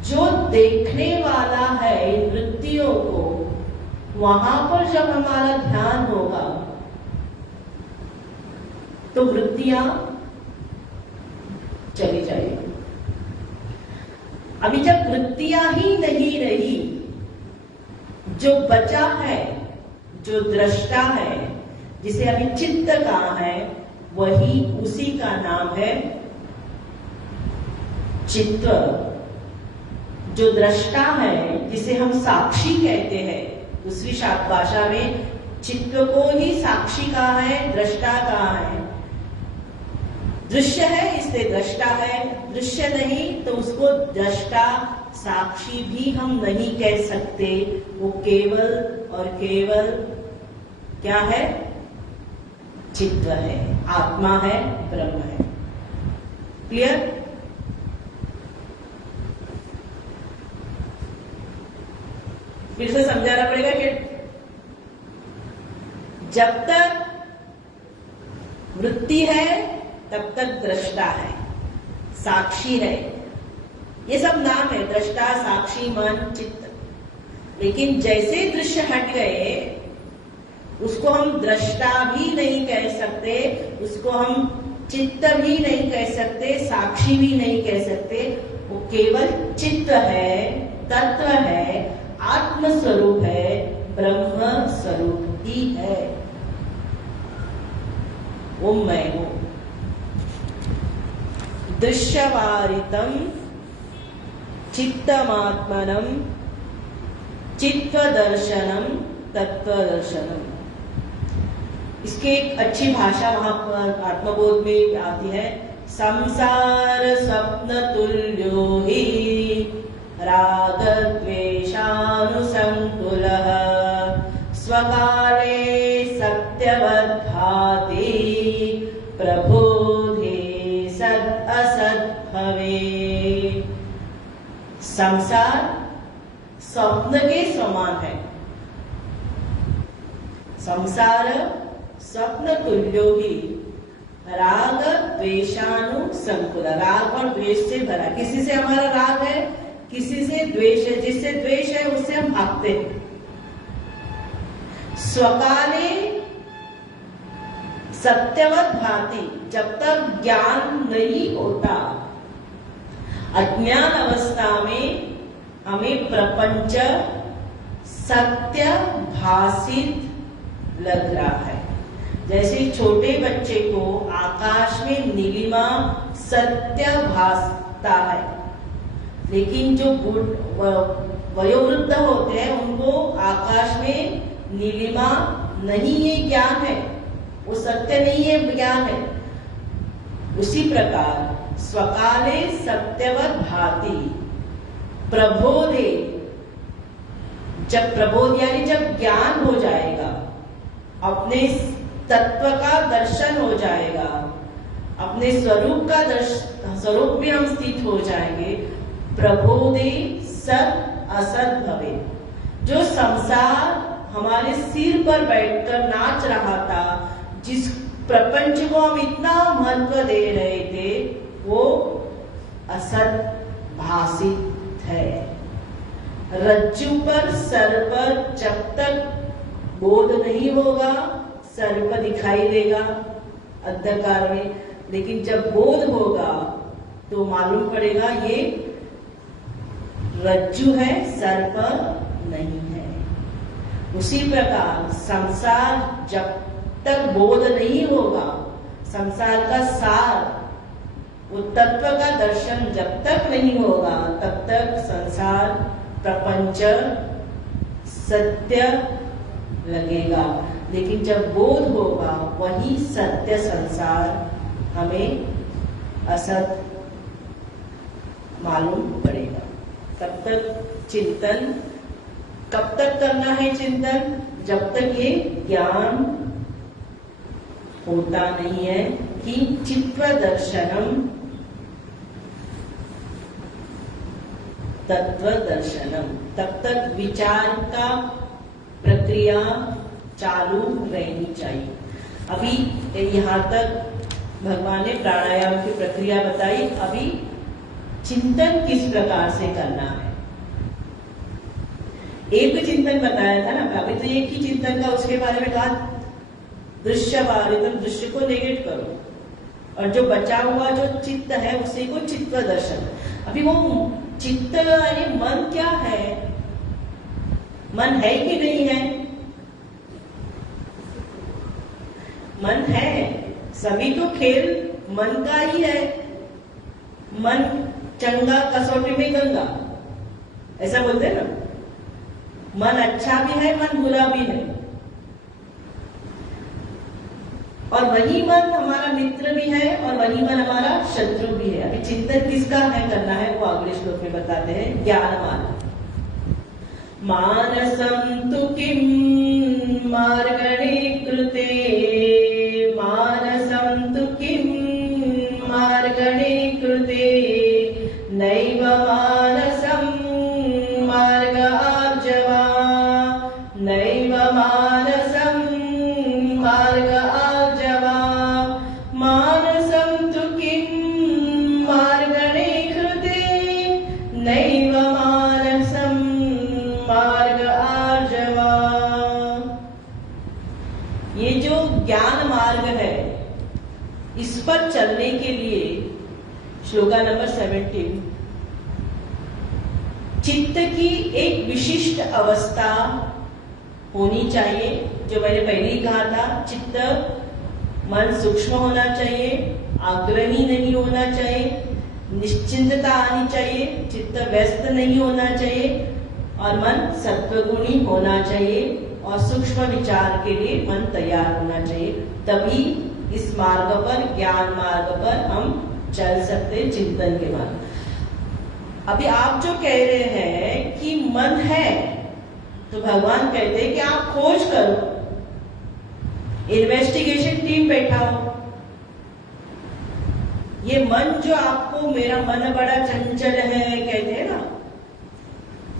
जो देखने वाला है इन वृत्तियों को, वहां पर जब हमारा ध्यान होगा तो वृत्तियां चली जाएगी। अभी जब वृत्तियां ही नहीं रही, जो बचा है, जो दृष्टा है, जिसे अभी चित्त कहा है, वही उसी का नाम है चित्त। जो दृष्टा है, जिसे हम साक्षी कहते हैं, दूसरी भाषा में चित्त को ही साक्षी कहा है, दृष्टा कहा है। दृश्य है इसलिए दृष्टा है, दृश्य नहीं तो उसको दृष्टा साक्षी भी हम नहीं कह सकते। वो केवल और केवल क्या है? चित्त है, आत्मा है, ब्रह्म है। क्लियर? फिर से समझाना पड़ेगा कि जब तक वृत्ति है तब तक दृष्टा है, साक्षी है। ये सब नाम है, दृष्टा, साक्षी, मन, चित्त। लेकिन जैसे दृश्य हट गए, उसको हम दृष्टा भी नहीं कह सकते, उसको हम चित्त भी नहीं कह सकते, साक्षी भी नहीं कह सकते। वो केवल चित्त है, तत्व है, आत्म स्वरूप है, ब्रह्म स्वरूप ही है। वो मैं हूं। दृश्यवारितम चित्तमात्मनम चित्तदर्शनम तत्वदर्शनम। इसकी एक अच्छी भाषा वहां पर आत्मबोध में आती है। संसार स्वप्न तुल्यो ही राग द्वेषानुसंकुलः स्वकाले सत्यवद् भाति प्रबोधे सद असद भवे। संसार स्वप्न के समान है। संसार स्वप्न तुल्यो ही राग द्वेषानुसंकुल। राग और द्वेष से भरा। किसी से हमारा राग है, किसी से द्वेष है। जिससे द्वेष है उससे हम भागते हैं। स्वकाले सत्यवत भाति। जब तक ज्ञान नहीं होता, अज्ञान अवस्था में हमें प्रपंच सत्य भासित लग रहा है। जैसे छोटे बच्चे को आकाश में नीलिमा सत्य भासता है, लेकिन जो वयोवृद्ध होते हैं उनको आकाश में नीलिमा नहीं ये ज्ञान है, वो सत्य नहीं है, ज्ञान है। उसी प्रकार स्वकाले सत्यवत भाति प्रबोधे, जब प्रबोध यानी जब ज्ञान हो जाएगा, अपने तत्व का दर्शन हो जाएगा, अपने स्वरूप में हम स्थित हो जाएंगे। प्रबोधे सत असत भवे, जो संसार हमारे सिर पर बैठकर नाच रहा था, जिस प्रपंच को हम इतना महत्व दे रहे थे, वो असत भासित है। रज्जु पर सर्प जब तक बोध नहीं होगा, सर्प दिखाई देगा अंधकार में, लेकिन जब बोध होगा तो मालूम पड़ेगा ये रज्जु है, सर्प नहीं है। उसी प्रकार संसार जब तक बोध नहीं होगा, संसार का सार, वो तत्व का दर्शन जब तक नहीं होगा, तब तक संसार प्रपंच सत्य लगेगा। लेकिन जब बोध होगा, वही सत्य संसार हमें असत मालूम पड़ेगा। तब तक चिंतन, कब तक करना है चिंतन? जब तक ये ज्ञान होता नहीं है कि चित्त दर्शनम तत्व दर्शनम, तब तक विचार का प्रक्रिया चालू रहनी चाहिए। अभी यहाँ तक भगवान ने प्राणायाम की प्रक्रिया बताई, अभी चिंतन किस प्रकार से करना है। एक चिंतन बताया था ना, अभी तो एक ही चिंतन का उसके बारे में कहा, दृश्य बारितम, दृश्य को नेगेट करो, और जो बचा हुआ जो चित्त है उसी को चित्त दर्शन। अभी वो चित्त यानी मन क्या है, मन है कि नहीं है? मन है, सभी तो खेल मन का ही है। मन चंगा कसौटी में गंगा, ऐसा बोलते हैं ना। मन अच्छा भी है, मन बुरा भी है, और वही मन हमारा मित्र भी है और वही मन हमारा शत्रु भी है। अभी चिंतन किसका है करना है वो अगले श्लोक में बताते हैं। ज्ञानमान मानसं तु किं मार्गणे कृते, मानसं तु किं मार्गणे कृते, नैव मानसं मार्ग आर्जवा, नैव मानसं मार्ग आर्जवा, मानसं तु किं मार्गणे कृते, नैव मानसं मार्ग आर्जवा। ये जो ज्ञान मार्ग है, इस पर चलने के लिए श्लोका नंबर 17, चित्त की एक विशिष्ट अवस्था होनी चाहिए। जो मैंने पहले ही कहा था, चित्त मन सूक्ष्म होना चाहिए, आग्रही नहीं होना चाहिए, निश्चिंतता आनी चाहिए, चित्त व्यस्त नहीं होना चाहिए, और मन सत्वगुणी होना चाहिए, और सूक्ष्म विचार के लिए मन तैयार होना चाहिए। तभी इस मार्ग पर, ज्ञान मार्ग पर हम चल सकते, चिंतन के मार्ग। अभी आप जो कह रहे हैं कि मन है, तो भगवान कहते हैं कि आप खोज करो, इन्वेस्टिगेशन टीम बैठाओ। ये मन जो आपको, मेरा मन बड़ा चंचल है कहते हैं ना,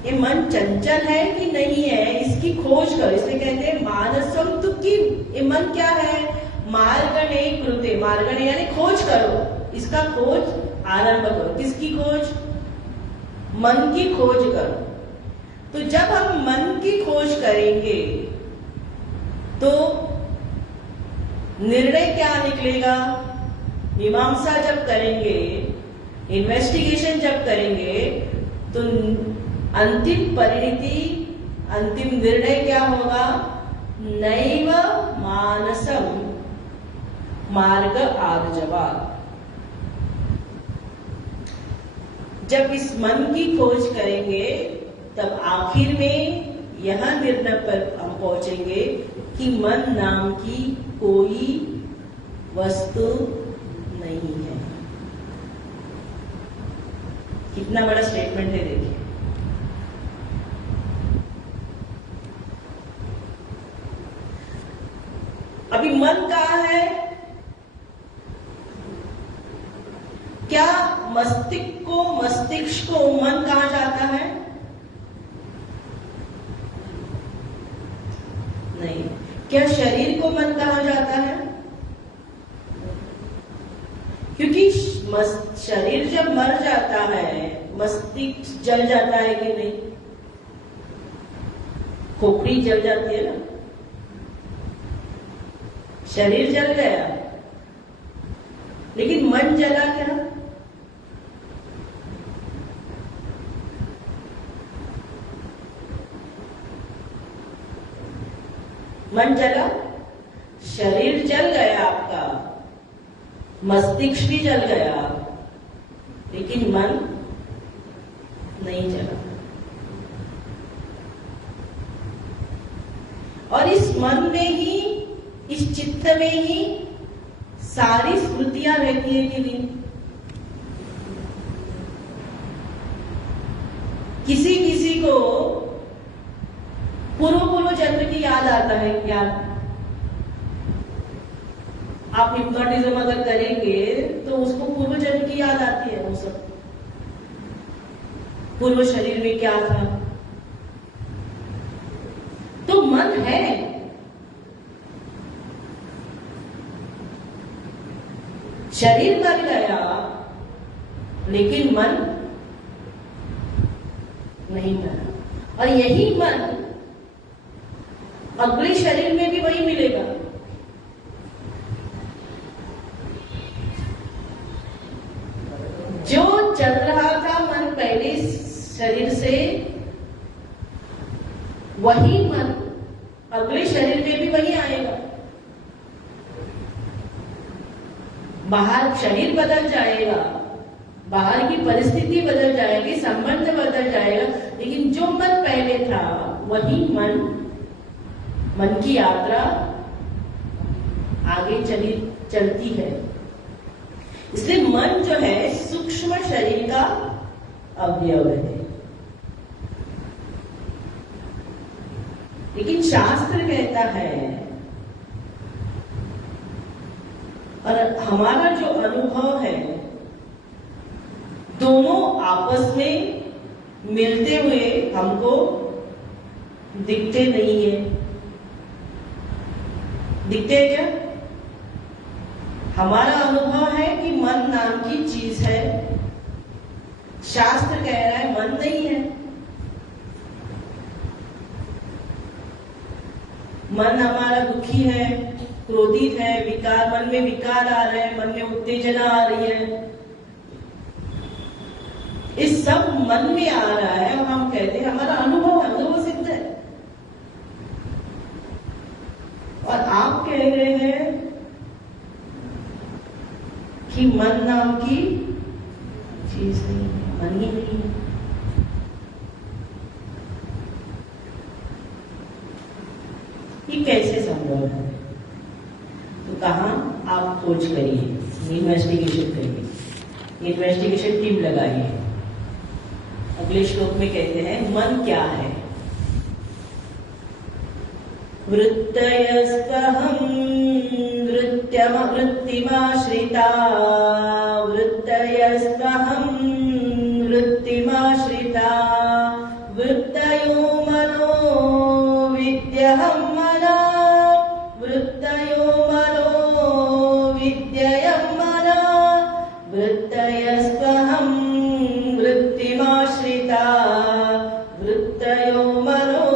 ये मन चंचल है कि नहीं है, इसकी खोज करो। इसलिए कहते हैं मानसम तु किम, ये मन क्या है? मार्गणे कृते, मार्गणे यानी खोज करो, इसका खोज आरंभ करो। किसकी खोज? मन की खोज करो। तो जब हम मन की खोज करेंगे तो निर्णय क्या निकलेगा? मीमांसा जब करेंगे, इन्वेस्टिगेशन जब करेंगे, तो अंतिम परिणति अंतिम निर्णय क्या होगा? नैव मानसम मार्ग आर्जवात्। जब इस मन की खोज करेंगे तब आखिर में यह निर्णय पर हम पहुंचेंगे कि मन नाम की कोई वस्तु नहीं है। कितना बड़ा स्टेटमेंट है देखिए। अभी मन कहाँ है? क्या मस्तिष्क को मन कहा जाता है? नहीं। क्या शरीर को मन कहा जाता है? क्योंकि शरीर जब मर जाता है मस्तिष्क जल जाता है कि नहीं? खोपड़ी जल जाती है ना। शरीर जल गया लेकिन मन जला क्या? मन जला, शरीर जल गया आपका, मस्तिष्क भी जल गया, लेकिन मन नहीं जला। और इस मन में ही, इस चित्त में ही सारी स्मृतियां रहती है कि नहीं? किसी किसी को पूर्व जन्म की याद आता है क्या? आप हिप्नोटिज्म अगर करेंगे तो उसको पूर्व जन्म की याद आती है। वो सब पूर्व शरीर में क्या था। तो मन है, शरीर मर गया लेकिन मन नहीं मरा। और यही मन अगले शरीर में भी वही मिलेगा। जो चल रहा था मन पहले शरीर से, वही मन अगले शरीर में भी वही आएगा। बाहर शरीर बदल जाएगा, बाहर की परिस्थिति बदल जाएगी, संबंध बदल जाएगा, लेकिन जो मन पहले था वही मन की यात्रा आगे चलती है। इसलिए मन जो है सूक्ष्म शरीर का अवयव है। लेकिन शास्त्र कहता है, और हमारा जो अनुभव है, दोनों आपस में मिलते हुए हमको दिखते नहीं है। दिखते हैं क्या? हमारा अनुभव है कि मन नाम की चीज है। शास्त्र कह रहा है मन नहीं है। मन हमारा दुखी है, क्रोधित है, विकार, मन में विकार आ रहे हैं, मन में उत्तेजना आ रही है, इस सब मन में आ रहा है और हम कहते हैं हमारा अनुभव सिद्ध है। और आप कह रहे हैं कि मन नाम की चीज नहीं है, मन ही नहीं है। ये कैसे संभव है? तो कहा आप खोज करिए, इन्वेस्टिगेशन करिए, इन्वेस्टिगेशन टीम लगाइए। अगले श्लोक में कहते हैं मन क्या है? वृत्तयस्तहं वृत्तिमाश्रिता, वृत्तयस्तहं वृत्तिमाश्रिता, वृत्तयो मनो विद्यहं मना, वृत्तयो मनो विद्ययं मना, वृत्तयस्तहं वृत्तिमाश्रिता, वृत्तयो मनो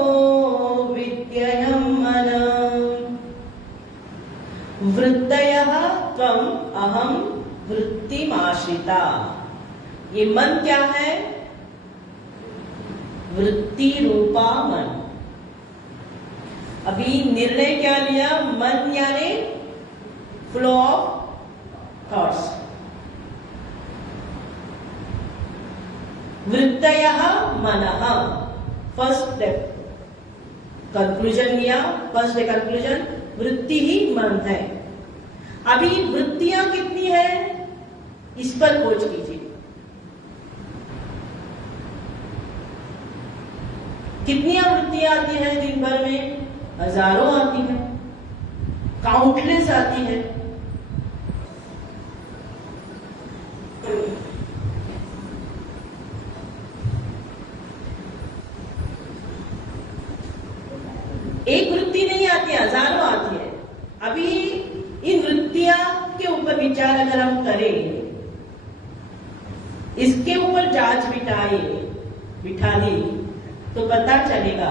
विद्ययं मना। वृत्तयः त्वम् अहं वृत्तिमाश्रिता। ये मन क्या है? वृत्ति रूपा मन। अभी निर्णय क्या लिया? मन यानी फ्लो ऑफ थॉट्स। वृत्तयः मनः, फर्स्ट कंक्लूजन लिया। फर्स्ट कंक्लूजन, वृत्ति ही मन है। अभी वृत्तियां कितनी है, इस पर खोज कीजिए। कितनी वृत्तियां आती हैं दिन भर में? हजारों आती हैं, काउंटलेस आती है। एक वृत्ति नहीं आती है, हजारों आती है। अभी इन वृत्तियां के ऊपर विचार अगर हम करें, इसके ऊपर जांच बिठा दी तो पता चलेगा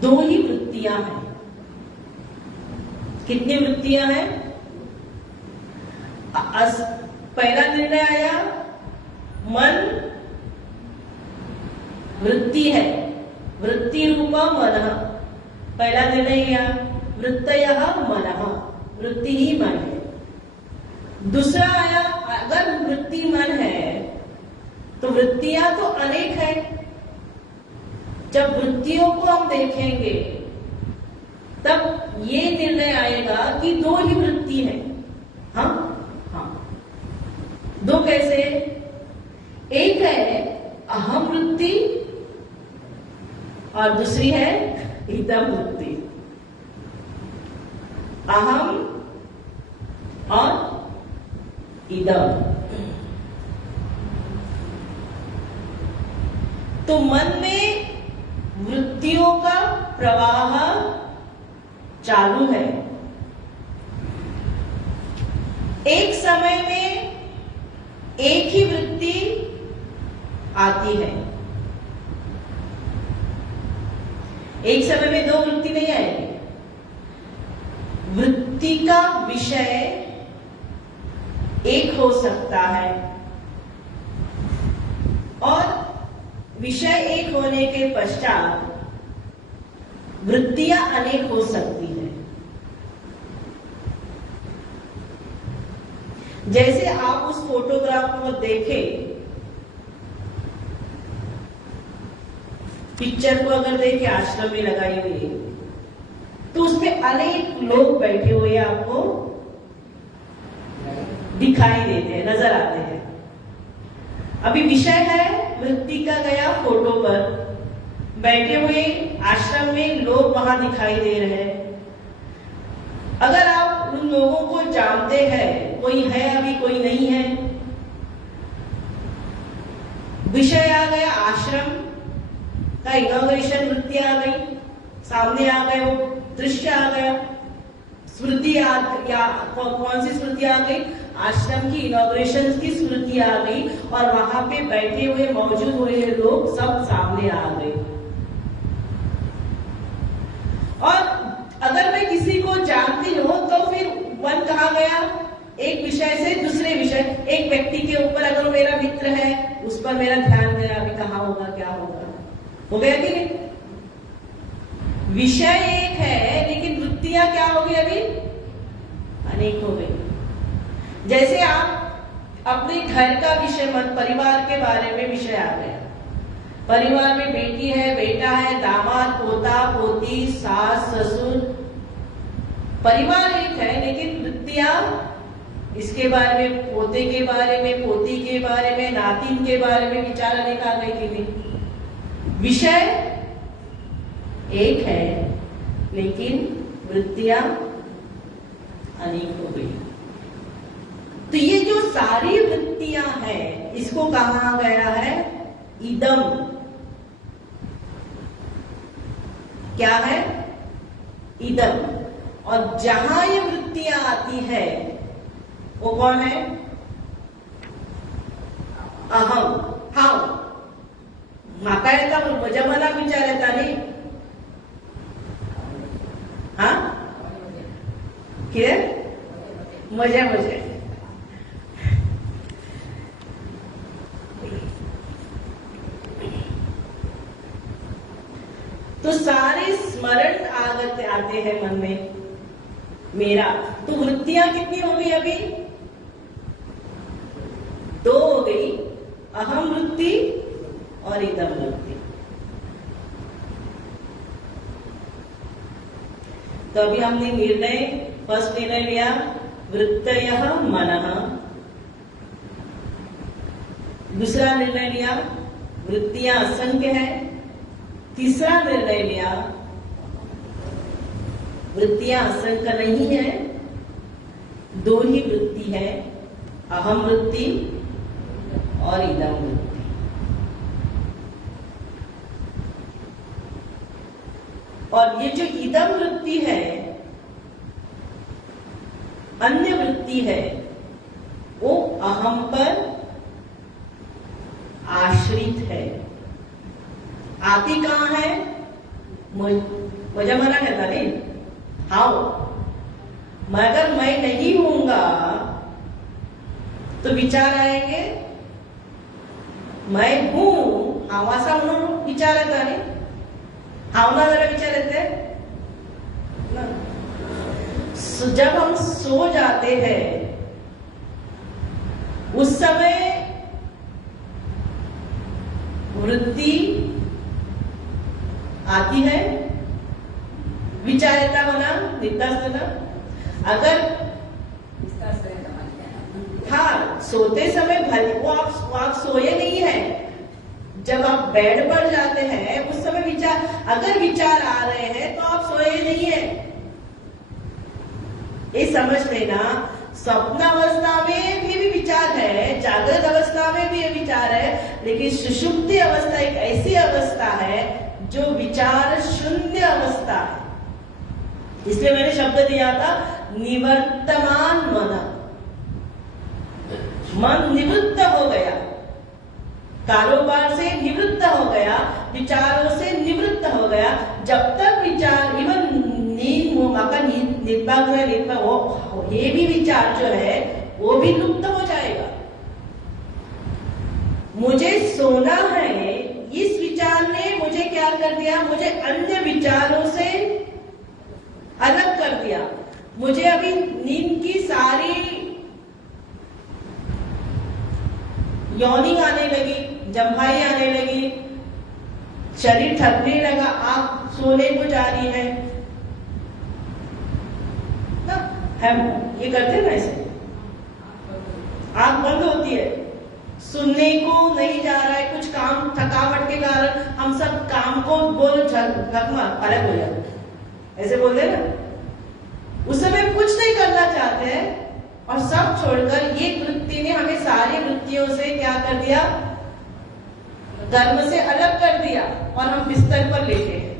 दो ही वृत्तियां हैं। कितनी वृत्तियां हैं? पहला निर्णय आया, मन वृत्ति है, वृत्ति रूपा मनः। पहला निर्णय लिया, वृत्तयः मनः, वृत्ति ही मन है। दूसरा आया, अगर वृत्ति मन है तो वृत्तियां तो अनेक है। जब वृत्तियों को हम देखेंगे तब ये निर्णय आएगा कि दो ही वृत्ति है। हाँ, दो कैसे? एक है अहम वृत्ति और दूसरी है इदम वृत्ति। अहम और इदम। तो मन में वृत्तियों का प्रवाह चालू है। एक समय में एक ही वृत्ति आती है, एक समय में दो वृत्ति नहीं आएगी। वृत्ति का विषय एक हो सकता है और विषय एक होने के पश्चात वृत्तियां अनेक हो सकती है। जैसे आप उस फोटोग्राफ को देखें, पिक्चर को अगर देखें आश्रम में लगाई हुई, तो उसमें अनेक लोग बैठे हुए आपको दिखाई देते हैं, नजर आते हैं। अभी विषय है वृत्ति का गया फोटो पर, बैठे हुए आश्रम में लोग वहां दिखाई दे रहे हैं। अगर आप उन लोगों को जानते हैं, कोई है अभी कोई नहीं है, विषय आ गया आश्रम का, इनॉग्रेशन वृत्ति आ गई, सामने आ गए, वो दृश्य आ गया, स्मृति कौन सी स्मृति आ गई? आश्रम की इनॉग्रेशन की स्मृति आ गई और वहां पे बैठे हुए मौजूद हुए लोग सब सामने आ गए। और अगर मैं किसी को जानती हूं तो फिर मन कहाँ गया? एक विषय से दूसरे विषय, एक व्यक्ति के ऊपर अगर मेरा मित्र है, उस पर मेरा ध्यान गया, अभी कहाँ होगा, क्या होगा, हो गया कि नहीं? विषय एक है लेकिन वृत्तियां क्या हो गई? अभी अनेक हो गई। जैसे आप अपने घर का विषय, मत परिवार के बारे में विषय आ गया, परिवार में बेटी है, बेटा है, दामाद, पोता, पोती, सास, ससुर, परिवार एक है लेकिन वृत्तियां इसके बारे में, पोते के बारे में, पोती के बारे में, नातिन के बारे में विचार अनेक आ गए कि नहीं? विषय एक है लेकिन वृत्तियां अनेक हो गई। तो ये जो सारी वृत्तियां हैं, इसको कहा गया है इदम। क्या है? इदम। और जहां ये वृत्तियां आती है वो कौन है? अहम। हाँ, माका येता मजा मला विचार येता न्ही? हाँ, कितें? मजा तो सारे स्मरण आते हैं मन में मेरा। तो वृत्तियां कितनी हो गई अभी? 2 हो गई, अहम वृत्ति और इदम वृत्ति। तो अभी हमने फर्स्ट निर्णय लिया, वृत्तयः मनः। दूसरा निर्णय लिया, वृत्तियां असंख्य है। तीसरा निर्णय लिया, वृत्तियां असंख्य नहीं है, 2 ही वृत्ति है, अहम वृत्ति और इदम वृत्ति। और ये जो इदम वृत्ति है, अन्य वृत्ति है, वो अहम पर आश्रित है। आती कहां है? मुझे मना कहता नहीं, आओ। मगर मैं नहीं हूंगा तो विचार आएंगे, मैं हूं आवासा म्हणून विचार येता न्ही, हावना जरा विचार येते ना। जब हम सो जाते हैं उस समय वृत्ति आती है, विचारता होना, नित्यास होना। अगर हाँ, सोते समय भले वो आप सोए नहीं है, जब आप बेड पर जाते हैं उस समय विचार, अगर विचार आ रहे हैं तो आप सोए नहीं है, ये समझ लेना। स्वप्न अवस्था में भी विचार है, जागृत अवस्था में भी विचार है, लेकिन सुषुप्ति अवस्था एक ऐसी अवस्था है जो विचार शून्य अवस्था है। इसलिए मैंने शब्द दिया था निवर्तमान मन निवृत्त हो गया, कारोबार से निवृत्त हो गया, विचारों से निवृत्त हो गया। जब तक विचार इवन ये भी विचार जो है वो भी लुप्त हो जाएगा। मुझे सोना है, इस विचार ने मुझे क्या कर दिया? मुझे अन्य विचारों से अलग कर दिया। मुझे अभी नींद की सारी यौनिंग आने लगी, जम्भाई आने लगी, शरीर थकने लगा, आंख सोने को जा रही है ना, हम ये करते हैं ना, ऐसे आंख बंद होती है, सुनने को नहीं जा रहा है, कुछ काम थकावट के कारण हम सब काम को बोल झकमा अलग हो जाते, ऐसे बोलते हैं ना। उस समय कुछ नहीं करना चाहते हैं और सब छोड़कर ये वृत्ति ने हमें सारी वृत्तियों से क्या कर दिया? धर्म से अलग कर दिया। और हम बिस्तर पर लेटे हैं,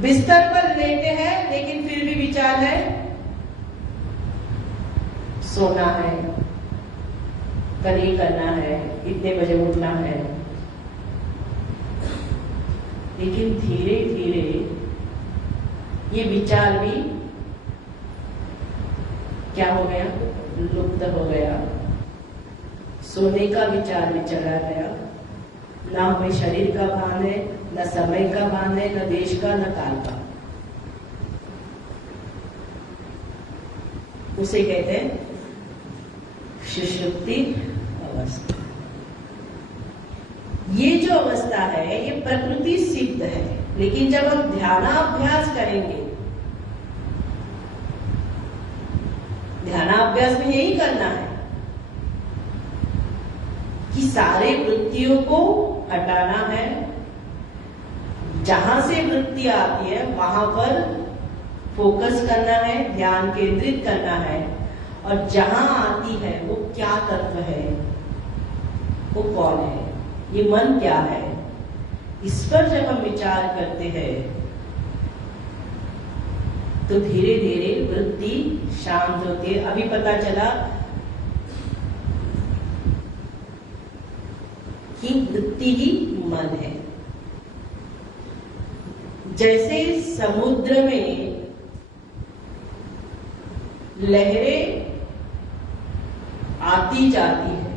बिस्तर पर लेटे हैं, लेकिन फिर भी विचार है सोना है, कल ये करना है, इतने बजे उठना है। लेकिन धीरे धीरे ये विचार भी क्या हो गया? लुप्त हो गया। सोने का विचार भी चला गया। ना हमें शरीर का भान है, न समय का भान है, न देश का, न काल का। उसे कहते हैं सुषुप्ति अवस्था। ये जो अवस्था है ये प्रकृति सिद्ध है, लेकिन जब हम ध्यानाभ्यास करेंगे, ध्यानाभ्यास में यही करना है कि सारे वृत्तियों को हटाना है। जहां से वृत्ति आती है वहां पर फोकस करना है, ध्यान केंद्रित करना है। और जहां आती है वो क्या तत्व है, वो कौन है, ये मन क्या है, इस पर जब हम विचार करते हैं तो धीरे धीरे वृत्ति शांत होती है। अभी पता चला कि वृत्ति ही मन है। जैसे समुद्र में लहरें आती जाती है,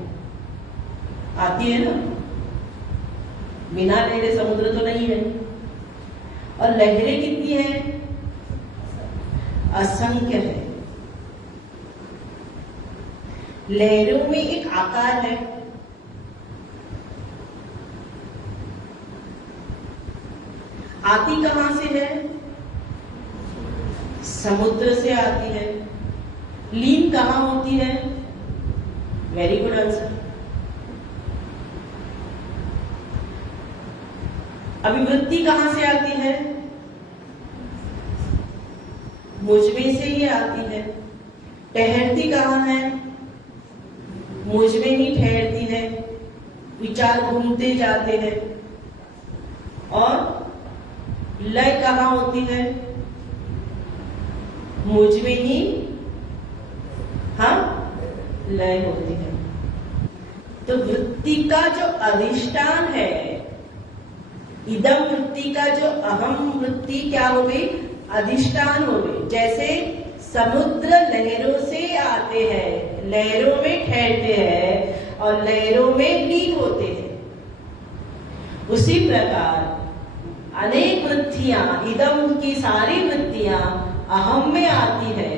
आती है ना, बिना लहरें समुद्र तो नहीं है। और लहरें कितनी है? असंख्य है। लहरों में एक आकार है, आती कहां से है? समुद्र से आती है। लीन कहां होती है? Very good answer. अभिवृत्ति कहां से आती है? मुझमें से ही आती है। ठहरती कहां है? मुझमें ही ठहरती है। विचार घूमते जाते हैं। और लय कहां होती है? मुझमें ही लय होती है। तो वृत्ति का जो अधिष्ठान है, इदम वृत्ति का जो अहम वृत्ति क्या हो गई? अधिष्ठान हो गई। जैसे समुद्र लहरों से आते हैं, लहरों में ठहरते हैं और लहरों में लीन होते हैं, उसी प्रकार अनेक वृत्तियां, इदम की सारी वृत्तियां अहम में आती है,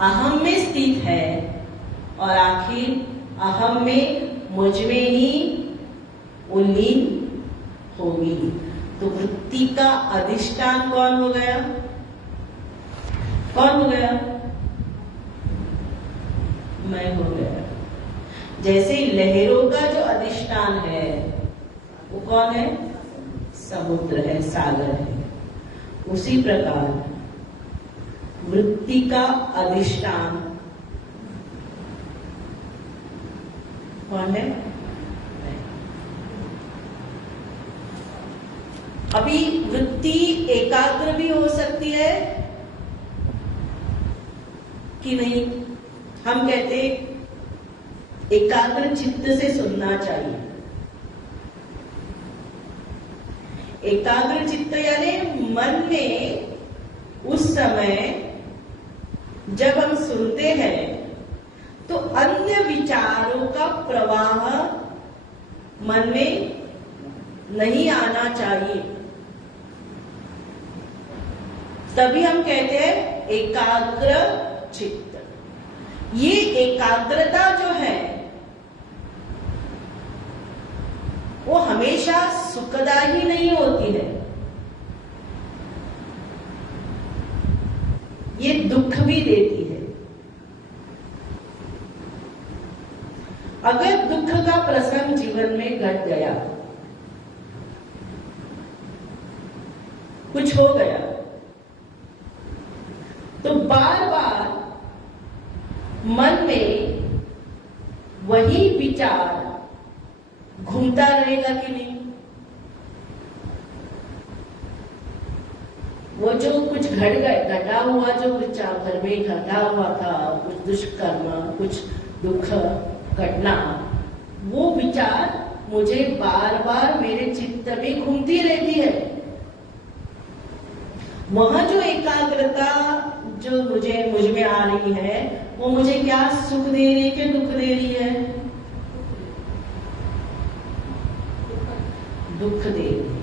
अहम में स्थित है और आखिर अहम में मुझ में ही लीन होगी। तो वृत्ति का अधिष्ठान कौन हो गया? कौन हो गया? मैं हो गया। जैसे लहरों का जो अधिष्ठान है वो कौन है? समुद्र है, सागर है। उसी प्रकार वृत्ति का अधिष्ठान कौन है? अभी वृत्ति एकाग्र भी हो सकती है कि नहीं? हम कहते एकाग्र चित्त से सुनना चाहिए। एकाग्र चित्त यानी मन में उस समय जब हम सुनते हैं तो अन्य विचारों का प्रवाह मन में नहीं आना चाहिए। तभी हम कहते हैं एकाग्र चित्त। ये एकाग्रता जो है वो हमेशा सुखदायी नहीं होती है, ये दुख भी देती है। अगर दुख का प्रसंग जीवन में घट गया, कुछ हो गया, तो बार बार मन में वही विचार घूमता रहेगा कि नहीं? वो जो कुछ घटा हुआ, जो विचार घर में घटा हुआ था, कुछ दुष्कर्म, कुछ दुख घटना, वो विचार मुझे बार बार मेरे चित्त में घूमती रहती है। वहां जो एकाग्रता जो मुझ में आ रही है, वो मुझे क्या सुख दे रही है कि दुख दे रही है? दुख दे रही है।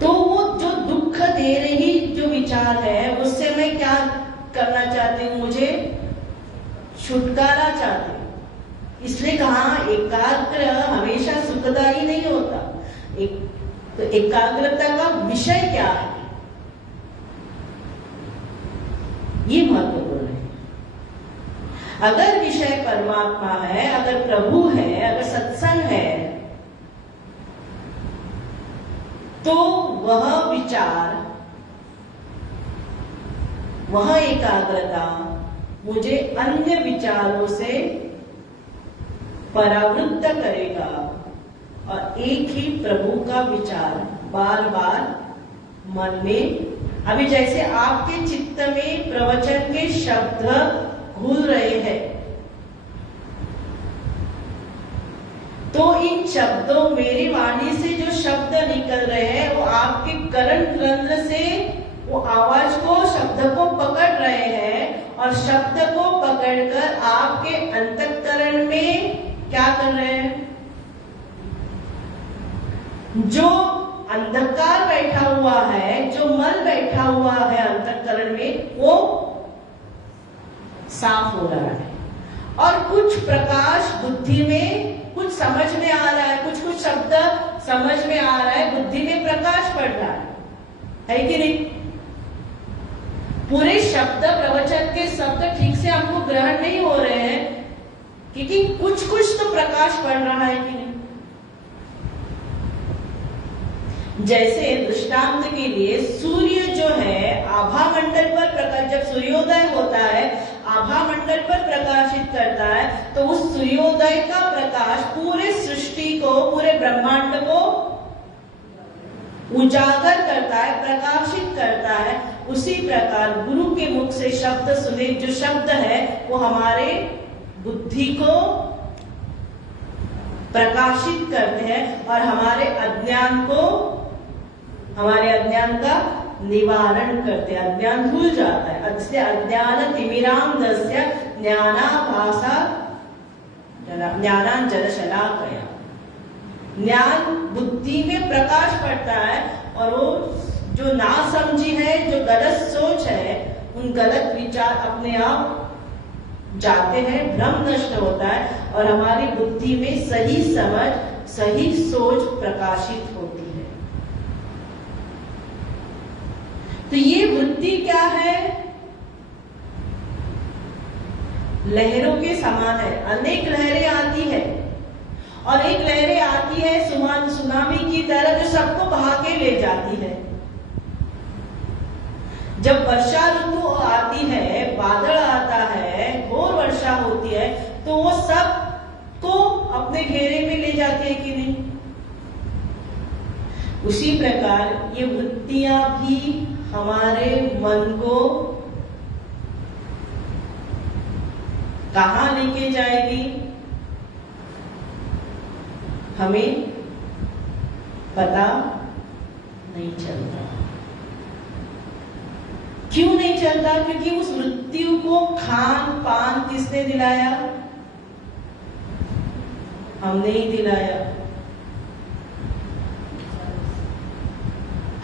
तो वो जो दुख दे रही जो विचार है, उससे मैं क्या करना चाहती हूँ? मुझे छुटकारा चाहती हूँ। इसलिए कहा एकाग्र हमेशा सुखदायी नहीं होता। तो एकाग्रता का विषय क्या है, ये महत्वपूर्ण है। अगर विषय परमात्मा है, अगर प्रभु है, अगर सत्संग है, तो वह विचार, वह एकाग्रता मुझे अन्य विचारों से परावृत्त करेगा और एक ही प्रभु का विचार बार बार मन में। अभी जैसे आपके चित्त में प्रवचन के शब्द घूल रहे हैं, तो इन शब्दों, मेरी वाणी से जो शब्द निकल रहे हैं, वो आपके कर्ण रंध्र से वो आवाज को, शब्द को पकड़ रहे हैं और शब्द को पकड़कर आपके अंतःकरण में क्या कर रहे हैं? जो अंधकार बैठा हुआ है, जो मल बैठा हुआ है अंतःकरण में, वो साफ हो रहा है। और कुछ प्रकाश बुद्धि में, कुछ समझ में आ रहा है, कुछ कुछ शब्द समझ में आ रहा है, बुद्धि में प्रकाश पड़ रहा है कि नहीं? पूरे शब्द, प्रवचन के शब्द ठीक से हमको ग्रहण नहीं हो रहे हैं, क्योंकि कुछ कुछ तो प्रकाश पड़ रहा है कि नहीं? जैसे दृष्टांत के लिए सूर्य जो है आभा मंडल पर प्रकाश, जब सूर्योदय होता है आभा मंडल पर प्रकाशित करता है, तो उस सूर्योदय का प्रकाश पूरे सृष्टि को, पूरे ब्रह्मांड को उजागर करता है, प्रकाशित करता है। उसी प्रकार गुरु के मुख से शब्द सुने, जो शब्द है वो हमारे बुद्धि को प्रकाशित करते हैं और हमारे अज्ञान को, हमारे अज्ञान का निवारण करते हैं। अज्ञान धुल जाता है। अस्य अज्ञान तिमिरांधस्य ज्ञानाभासा ज्ञानांजन शलाकया। ज्ञान बुद्धि में प्रकाश पड़ता है और वो जो ना समझी है, जो गलत सोच है, उन गलत विचार अपने आप जाते हैं, भ्रम नष्ट होता है और हमारी बुद्धि में सही समझ, सही सोच प्रकाशित होती है। तो ये वृत्ति क्या है? लहरों के समान है। अनेक लहरें आती है और एक लहरें आती है सुनामी की तरह, जो सबको बहा के ले जाती है। जब वर्षा ऋतु आती है, बादल आता है, घोर वर्षा होती है, तो वो सबको अपने घेरे में ले जाती है कि नहीं? उसी प्रकार ये वृत्तियां भी हमारे मन को कहां लेके जाएगी, हमें पता नहीं चलता। क्यों नहीं चलता? क्योंकि उस वृत्तियों को खान पान किसने दिलाया? हमने ही दिलाया।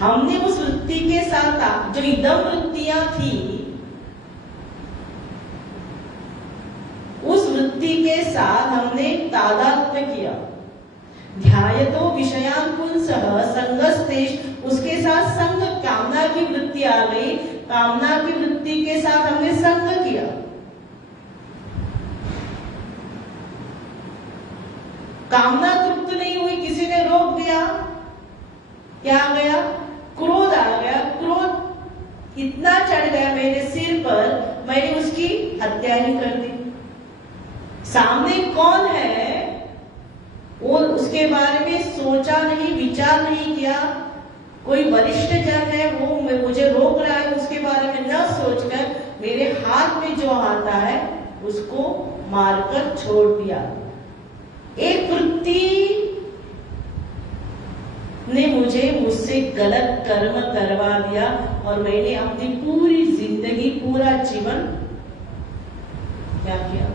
हमने उस वृत्ति के साथ, जो इदम वृत्तियां थी, उस वृत्ति के साथ हमने तादात्म्य किया। ध्यायतो विषयान पुंसः संगस्तेष, उसके साथ संग, कामना की वृत्ति आ गई, कामना की वृत्ति के साथ हमने संग किया। कामना तृप्त नहीं हुई, किसी ने रोक दिया, क्या आ गया? क्रोध आ गया। क्रोध इतना चढ़ गया मेरे सिर पर, मैंने उसकी हत्या ही कर दी। सामने कौन है वो उसके बारे में सोचा नहीं, विचार नहीं किया। कोई वरिष्ठ जन है, वो मुझे रोक रहा है, उसके बारे में न सोचकर मेरे हाथ में जो आता है उसको मारकर छोड़ दिया। एक वृत्ति ने मुझसे गलत कर्म करवा दिया और मैंने अपनी पूरी जिंदगी, पूरा जीवन क्या किया?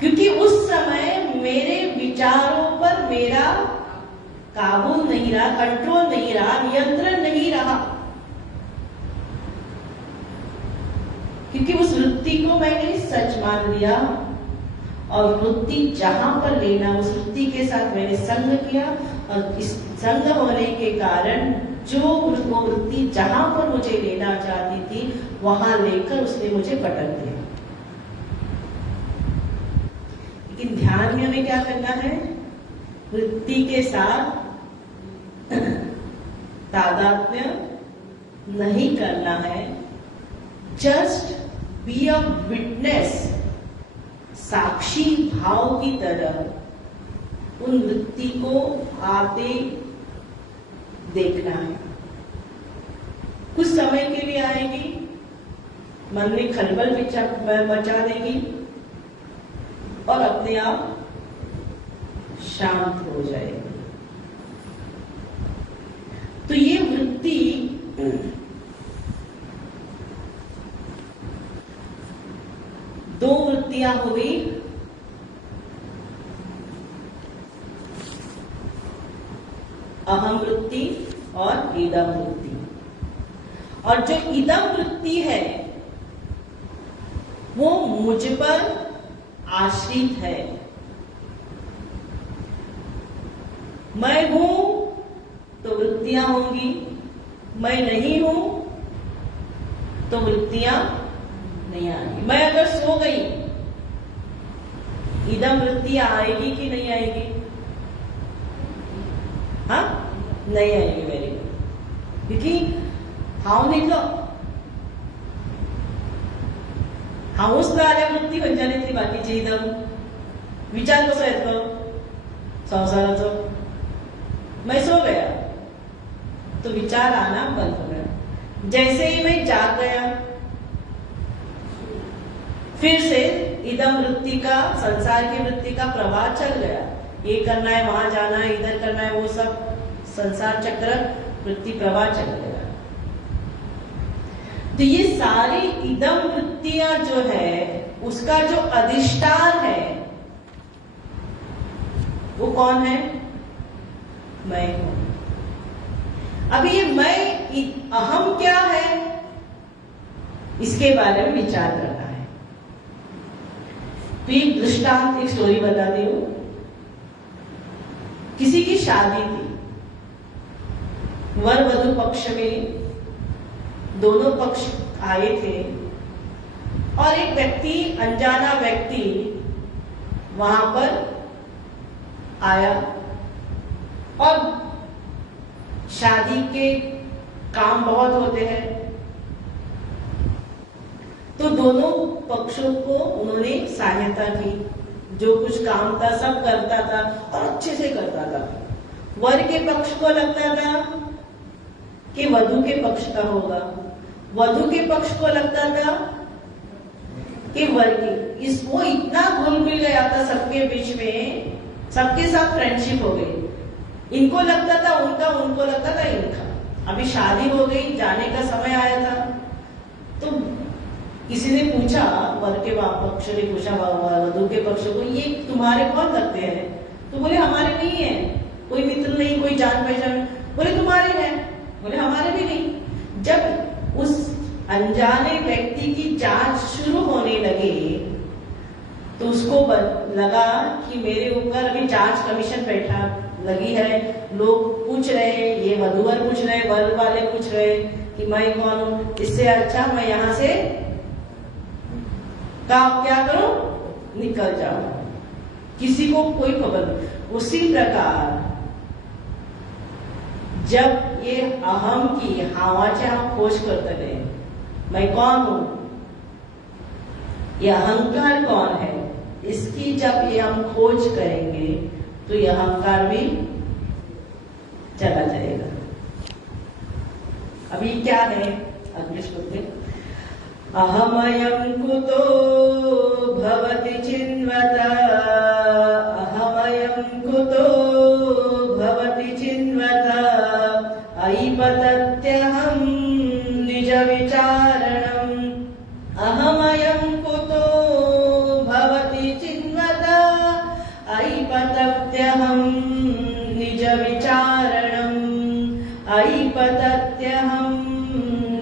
क्योंकि उस समय मेरे विचारों पर मेरा काबू नहीं रहा, कंट्रोल नहीं रहा, नियंत्रण नहीं रहा। क्योंकि उस वृत्ति को मैंने सच मान लिया और वृत्ति जहां पर लेना, उस वृत्ति के साथ मैंने संग किया और इस संग होने के कारण जो वो वृत्ति जहां पर मुझे लेना चाहती थी, वहां लेकर उसने मुझे पटक दिया। लेकिन ध्यान में हमें क्या करना है? वृत्ति के साथ तादात्म्य नहीं करना है। जस्ट बी अ विटनेस, साक्षी भाव की तरह उन वृत्ति को आते देखना है। कुछ समय के लिए आएगी, मन में खलबल मचा देगी और अपने आप शांत हो जाएगी। तो ये वृत्ति दो वृत्तियां हो गई। अहम वृत्ति और इदम वृत्ति। और जो इदम वृत्ति है वो मुझ पर आश्रित है। मैं हूं तो वृत्तियां होंगी, मैं नहीं हूं तो वृत्तियां नहीं आएंगी। मैं अगर सो गई, इदम वृत्ति आएगी कि नहीं आएगी? हाँ, नहीं आएगी। Very good. क्योंकि हाव न्हिदलो, हाऊच ना आल्या वृत्ती खंयच्यानतली बाकीची इदम विचार कसो येतलो संसाराचो? मैं सो गया तो विचार आना बंद हो गया। जैसे ही मैं जाग गया, फिर से इदम वृत्ति का, संसार की वृत्ति का प्रवाह चल गया। ये करना है, वहां जाना है, इधर करना है, वो सब संसार चक्र वृत्ति प्रवाह चल गया। तो ये सारी इदम वृत्तियां जो है, उसका जो अधिष्ठान है वो कौन है? मैं हूं। अभी ये मैं, अहम क्या है, इसके बारे में विचार करना है। तो एक दृष्टांत, एक स्टोरी बताती हूं। किसी की शादी थी, वर वधु पक्ष में दोनों पक्ष आए थे और एक व्यक्ति, अनजाना व्यक्ति वहां पर आया और शादी के काम बहुत होते हैं, तो दोनों पक्षों को उन्होंने सहायता की। जो कुछ काम था सब करता था और अच्छे से करता था। वर के पक्ष को लगता था कि वधु के पक्ष का होगा, वधु के पक्ष को लगता था कि वर की। वो इतना घुल मिल गया था सबके बीच में, सबके साथ फ्रेंडशिप हो गई। इनको लगता था उनका, उनको लगता था इनका। अभी शादी हो गई, जाने का समय आया था, तो किसी ने पूछा, वर के पक्ष ने पूछा वधु के पक्ष को, ये तुम्हारे कौन लगते हैं? तो बोले हमारे नहीं है, कोई मित्र नहीं, कोई जान पहचान। बोले तुम्हारे हैं? बोले हमारे भी नहीं। जब उस अनजाने व्यक्ति की जांच शुरू होने लगे तो उसको लगा कि मेरे ऊपर अभी जांच कमीशन बैठा लगी है, लोग पूछ रहे हैं, ये वधूवर पूछ रहे, वर वाले पूछ रहे कि मैं कौन हूं। इससे अच्छा मैं यहां से क्या करूं, निकल जाऊं, किसी को कोई खबर नहीं। उसी प्रकार जब ये अहम की हावाचे हम खोज करते गए, मैं कौन हूं, ये अहंकार कौन है, इसकी जब ये हम खोज करेंगे तो ये अहंकार भी चला जाएगा। अभी क्या है अगले श्लोक में, अहमयं कुतो भवति चिन्वता, अहमयं कुतो भवति चिन्वता, ऐपतत्यहं निज विचारणम्, अहमयं कुतो भवति चिन्वता, ऐपतत्यहं निज विचारणम्, ऐपतत्यहं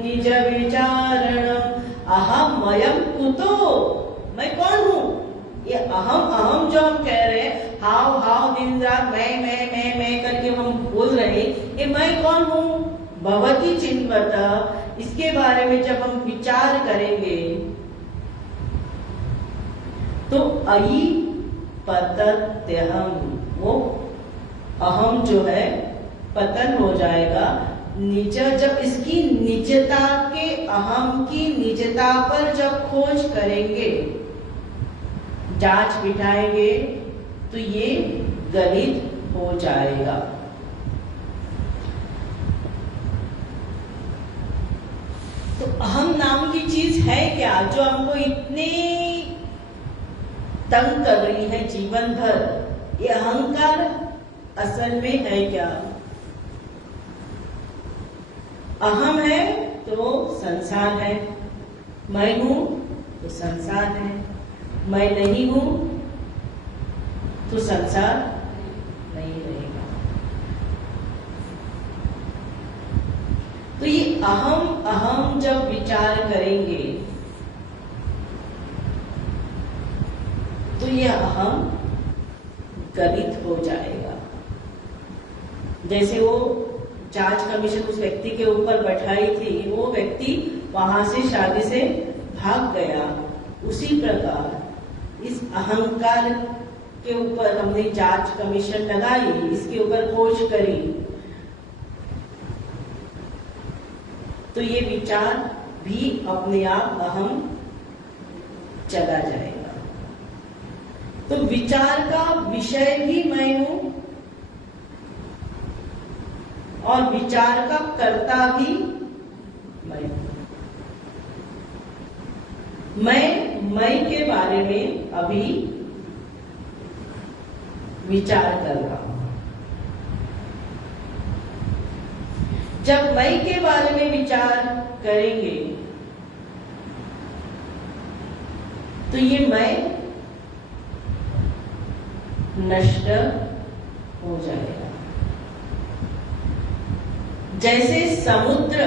निज विचारणम्। अहमयं कुतो, मैं कौन हूं? ये अहम जो हम कह रहे हैं, हाव दिन रात मैं करके हम बोल रहे हैं, ये मैं कौन हूं? भवति चिन्वता, इसके बारे में जब हम विचार करेंगे तो अयि पतत्यहम, वो अहम जो है पतन हो जाएगा। निज, जब इसकी निजता के, अहम की निजता पर जब खोज करेंगे, जांच बिठाएंगे तो ये गलित हो जाएगा। तो अहम नाम की चीज है क्या जो हमको इतने तंग कर रही है जीवन भर? ये अहंकार असल में है क्या? अहम है तो संसार है, मैं हूं तो संसार है, मैं नहीं हूं तो संसार नहीं रहेगा। तो ये अहम अहम जब विचार करेंगे तो ये अहम गलित हो जाएगा। जैसे वो जांच कमीशन उस व्यक्ति के ऊपर बैठाई थी, वो व्यक्ति वहां से शादी से भाग गया, उसी प्रकार इस अहंकार के ऊपर हमने जांच कमीशन लगाई, इसके ऊपर खोज करी, तो ये विचार भी अपने आप अहम चला जाएगा। तो विचार का विषय भी मैं हूं और विचार का कर्ता भी मैं हूं। मैं के बारे में अभी विचार कर रहा हूं। जब मैं के बारे में विचार करेंगे तो ये मैं नष्ट हो जाएगा। जैसे समुद्र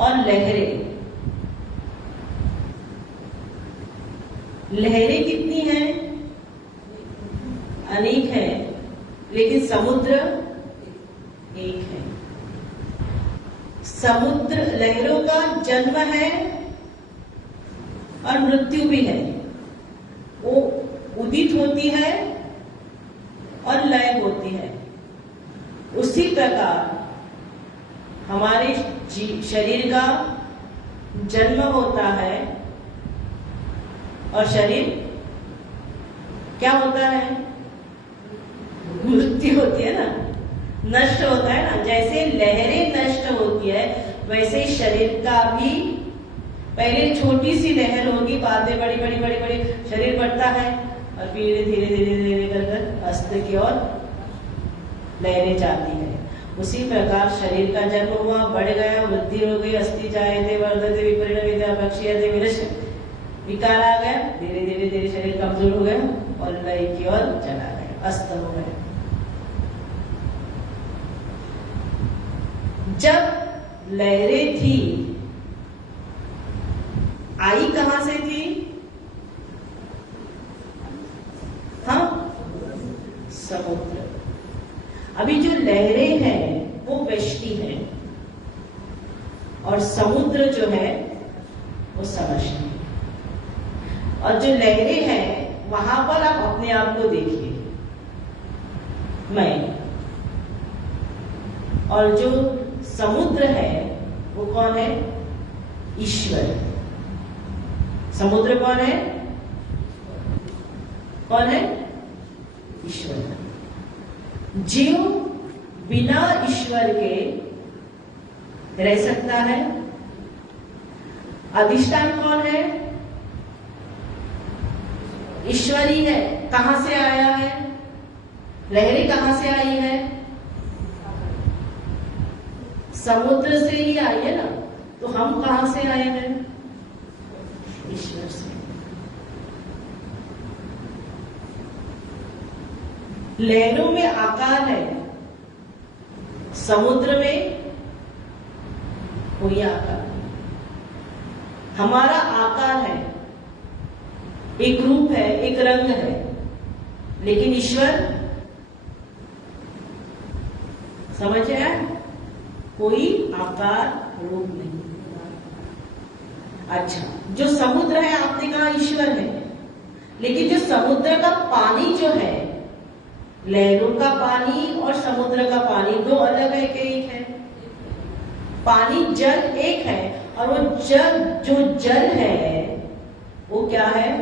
और लहरें, लहरें कितनी हैं? अनेक हैं, लेकिन समुद्र एक है। समुद्र लहरों का जन्म है और मृत्यु भी है। वो उदित होती है और लय होती है। उसी प्रकार हमारे शरीर का जन्म होता है और शरीर क्या होता है? मृत्यु होती है ना, नष्ट होता है ना। जैसे लहरें नष्ट होती है, वैसे शरीर का भी पहले छोटी सी लहर होगी, बाद में बड़ी बड़ी बड़ी बड़ी शरीर बढ़ता है और फिर धीरे धीरे धीरे कर अस्त की ओर लहरें जाती है। उसी प्रकार शरीर का जन्म हुआ, बढ़ गया, वृद्धि हो गई, अस्थि जायते वर्धते विपरिणमते अपक्षीयते विनश्यते, विकार आ गया, धीरे धीरे धीरे शरीर कमजोर हो गया और लय की ओर चला गया, अस्त हो गया। जब लहरें थी, आई कहां से थी? हाँ, समुद्र। अभी जो लहरें हैं वो व्यष्टि हैं और समुद्र जो है वो समष्टि। और जो लहरें हैं वहां पर आप अपने आप को देखिए, मैं। और जो समुद्र है वो कौन है? ईश्वर। समुद्र कौन है? कौन है? ईश्वर। जीव बिना ईश्वर के रह सकता है? अधिष्ठान कौन है? ईश्वर ही है। कहां से आया है? लहरें कहां से आई है? समुद्र से ही आई है ना। तो हम कहां से आए हैं? ईश्वर से। लहरों में आकार है, समुद्र में कोई आकार नहीं। हमारा आकार है, एक रूप है, एक रंग है, लेकिन ईश्वर समझ आया? कोई आकार रूप नहीं। अच्छा, जो समुद्र है आपने कहा ईश्वर है, लेकिन जो समुद्र का पानी जो है, लहरों का पानी और समुद्र का पानी दो अलग है कि एक है? पानी जल एक है और वो जल, जो जल है वो क्या है?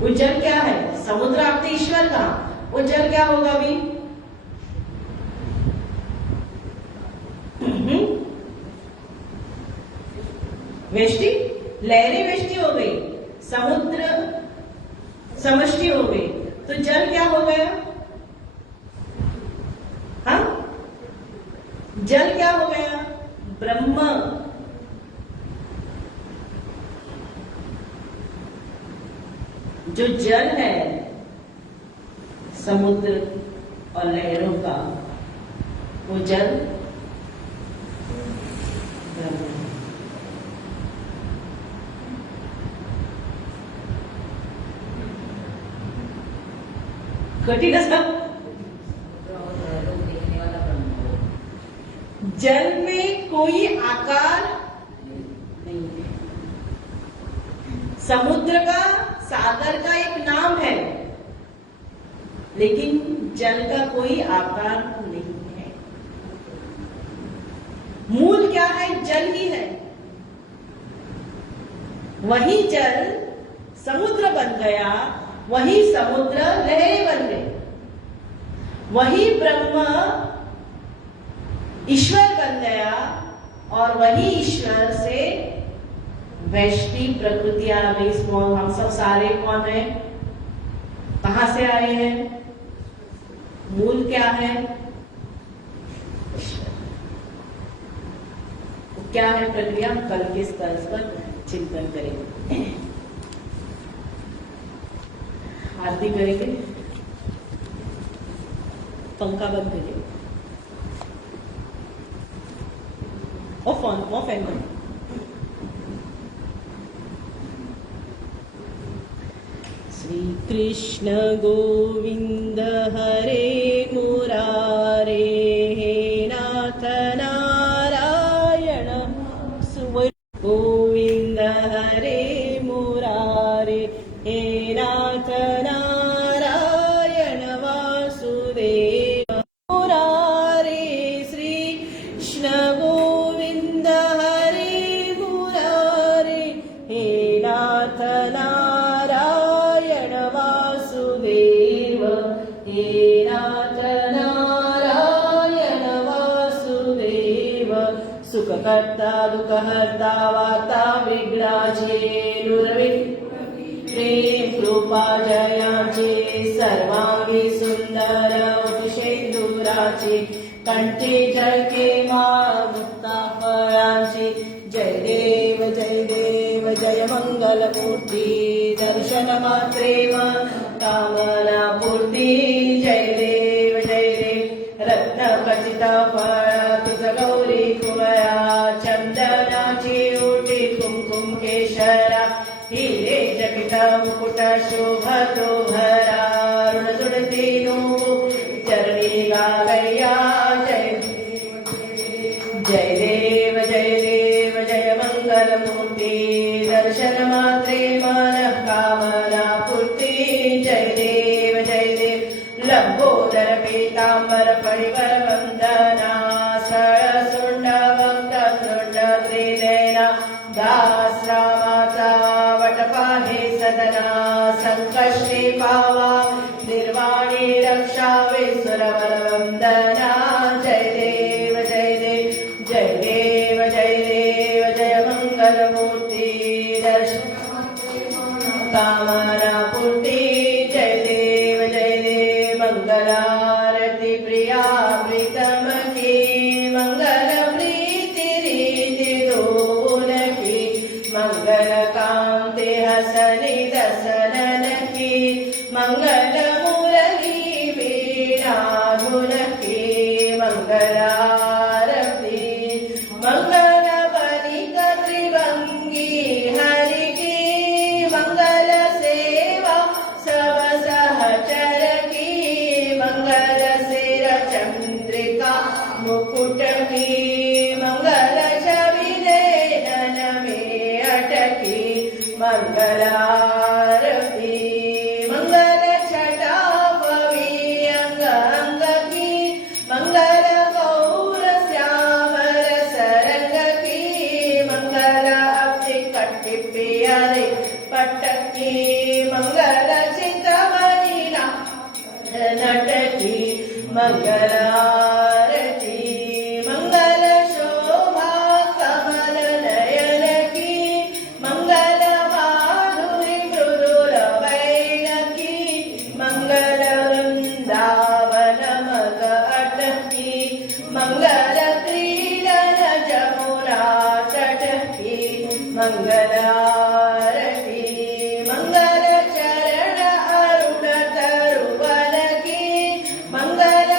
वो जल क्या है? समुद्र आपने ईश्वर कहा, वो जल क्या होगा अभी? व्यष्टि। लहरें व्यष्टि हो गई, समुद्र समष्टि हो गई, तो जल क्या हो गया? हाँ, जल क्या हो गया? ब्रह्म। जो जल है, समुद्र और लहरों का वो जल ब्रह्म है। कठिन असा जल में कोई आकार नहीं है। समुद्र का, सागर का एक नाम है, लेकिन जल का कोई आकार नहीं है। मूल क्या है? जल ही है। वही जल समुद्र बन गया, वही समुद्र लहरें बन गई, वही ब्रह्म ईश्वर बन गया, और वही ईश्वर से वैष्णवी प्रकृति आ गई। हम सब सारे कौन है? कहां से आए हैं? मूल क्या है? ईश्वर। क्या है प्रक्रिया? कल के स्तर पर चिंतन करेंगे, आरती करेंगे, पंखा बंद करिए और फैन बंद। श्री कृष्ण गोविंद हरे मुरारे, हे नाथ नारायण गोविंद हरे मुरारे, हे नाथ नारायण वासुदेव मुरारे। श्री कृष्ण गोविंद हरे मुरारे, हे नाथ नारायण वासुदेव, हे नाथ नारायण वासुदेव। सुखकर्ता दुःखहर्ता वार्ता विघ्नाचे नुरवे, प्रेम कृपा जयाचे सर्वांगी सुंदर सिंदुराचे, कंठी झळके माळ मुक्ता फळांची। जय देव जय देव जय मंगलमूर्ती, दर्शन मात्रे कामना पूर्ती। जय देव जय देव रत्न खचित फळ तुझ गौरी कुमया, चंदनाची ओटी कुमकुम केशरा, हिरे जपित मुकुट शोभतो भरा। ऋण जुडती नो चरणी गागया, जय जय देव जय देव जय मंगलमूर्ती, दर्शन मात्रे मन कामना पूर्ती। जय देव जय देव लंबोदर पीतांबर परिवर वंदना, सरसुंड वक्त्रतुंड त्रिनयना, दास रामाचा वटपाहे सदना। संकष्टी पावा निर्वाणी रक्षावे सुरवर वंदना। जय देव जय देव जय देव जय देव जय मंगलमूर्ती, दर्शन कामना पूर्ती। जय देव जय देव मंगलारती प्रिया प्रीतम की, मंगल प्रीति रीति दोन की, मंगल कांति हसनी दसनन की, मंगल मुरली वीणा गुण की। मंगलारती मंगल बलिक त्रिभंगी हरि की, मंगल सेवा सब सहचर की, मंगल सिर चंद्रिका मुकुट की, मंगल छवि नयन में अटकी। मंगलारती मंगल छटा पवी अंग अंग की, मंगल गौर श्यामर सरंग की, मंगल अब्धि कट्टि प्रियरे पटकी, मंगल चित्रमणि नटकी। मंगलारती मंगल शोभा कमल नयन की, मंगल माधुरी मृदुल बैन की, मंगल वृंदावन मग अटकी, मंगल क्रीडन जमुना तट की। मंगलारती मंगल चरण अरुण तरुवन की, मंगल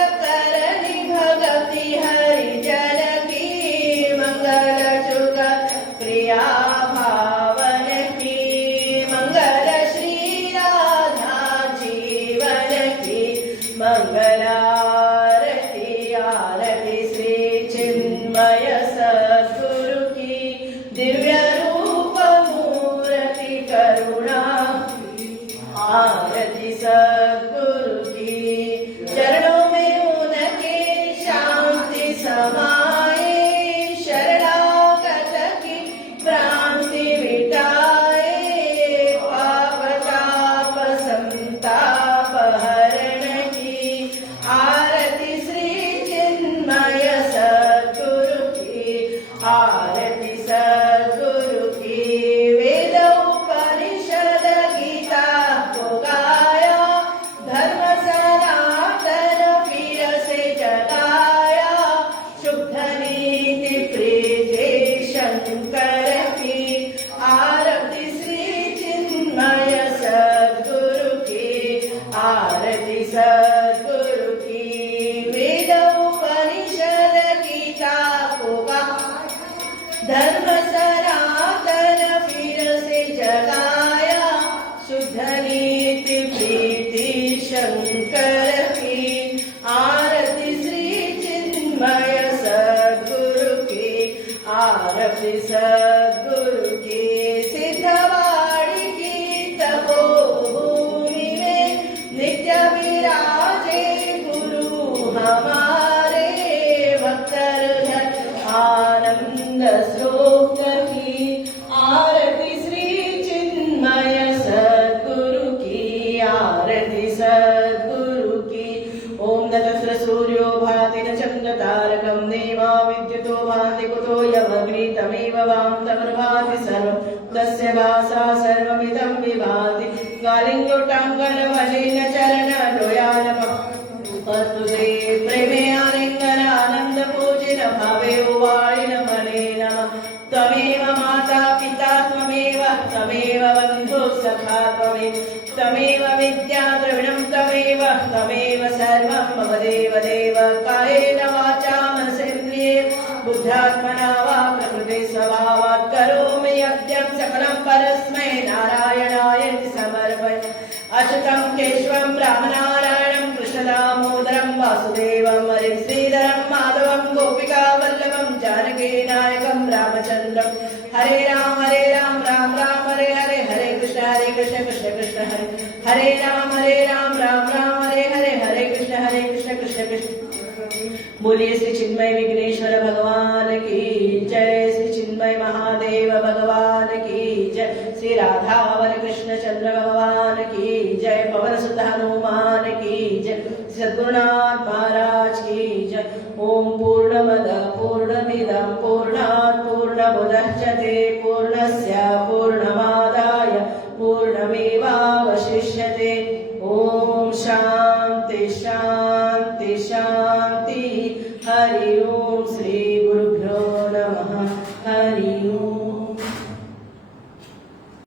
दिव्य रूप मूर्ति करुणा आरती सद्गुरु की। चरणों में उनके शांति समाए, शरणागत की भ्रांति मिटाए, पाप ताप संताप हरण की। आरती श्री चिन्मय सद्गुरु की, आरती सद्गुरु की। वेद उपनिषद गीता को गाया, धर्म सनातन फिर से जगाया, शुद्ध नीति प्रीति शंकर की। आरती श्री चिन्मय सद्गुरु की, आरती सद्गुरु की। वेद उपनिषद गीता को गाया, धर्म सनातन फिर से जगाया, शुद्ध नीति प्रीति शंकर की। आरती श्री चिन्मय सद्गुरु की, आरती सद्गुरु की। सिद्धवाणी की तपोभूमि में नित्य विराजे गुरु हमारे, भक्तर आनंद स्रोत की। आरती श्री चिन्मय सद्गुरु की, आरती सद्गुरु की। ओम नतस्र सूर्यो भाति न चंद्र तारकं देवा विद्युतो भाति कुतो यमग्नि तमेव वां तमर्भाति सर्वं तस्य भासा सर्वमिदं विभाति। कालिङ्गोटाङ्गनवलेन चरण द्वयान पतुते प्रेमे आलिङ्गन आनन्द पूजिन भावे उवाळिन मने नमः। त्वमेव माता पिता त्वमेव, त्वमेव बन्धु सखा त्वमेव, त्वमेव विद्या द्रविणं त्वमेव, त्वमेव सर्वं मम देव देव। कायेन वाचा मनसेन्द्रिये बुद्ध्यात्मना वा प्रकृते स्वभावात् करोमि यज्ञं सकलं परस्मै नारायणाय समर्पयामि। अच्युतं केशवं रामनारायणं कृष्णदामोदरं वासुदेवं हरिं श्रीधरं माधवं गोपिकावल्लभं जानकीनायकं रामचन्द्रं। हरे राम राम राम हरे हरे, हरे कृष्ण कृष्ण कृष्ण हरे हरे राम राम हरे हरे, हरे कृष्ण कृष्ण कृष्ण। बोलिए श्री चिन्मय विघ्नेश्वर भगवान की जय, श्री चिन्मय महादेव भगवान की जय, श्री राधावर कृष्ण चंद्र भगवान की जय, पवन सुत हनुमान की जय, सद्गुरुनाथ महाराज की जय। ओम पूर्णमद पूर्णमिदं पूर्णात् पूर्णमुदच्यते पूर्णस्य पूर्णमादाय पूर्णमेवावशिष्यते। ओम शांति।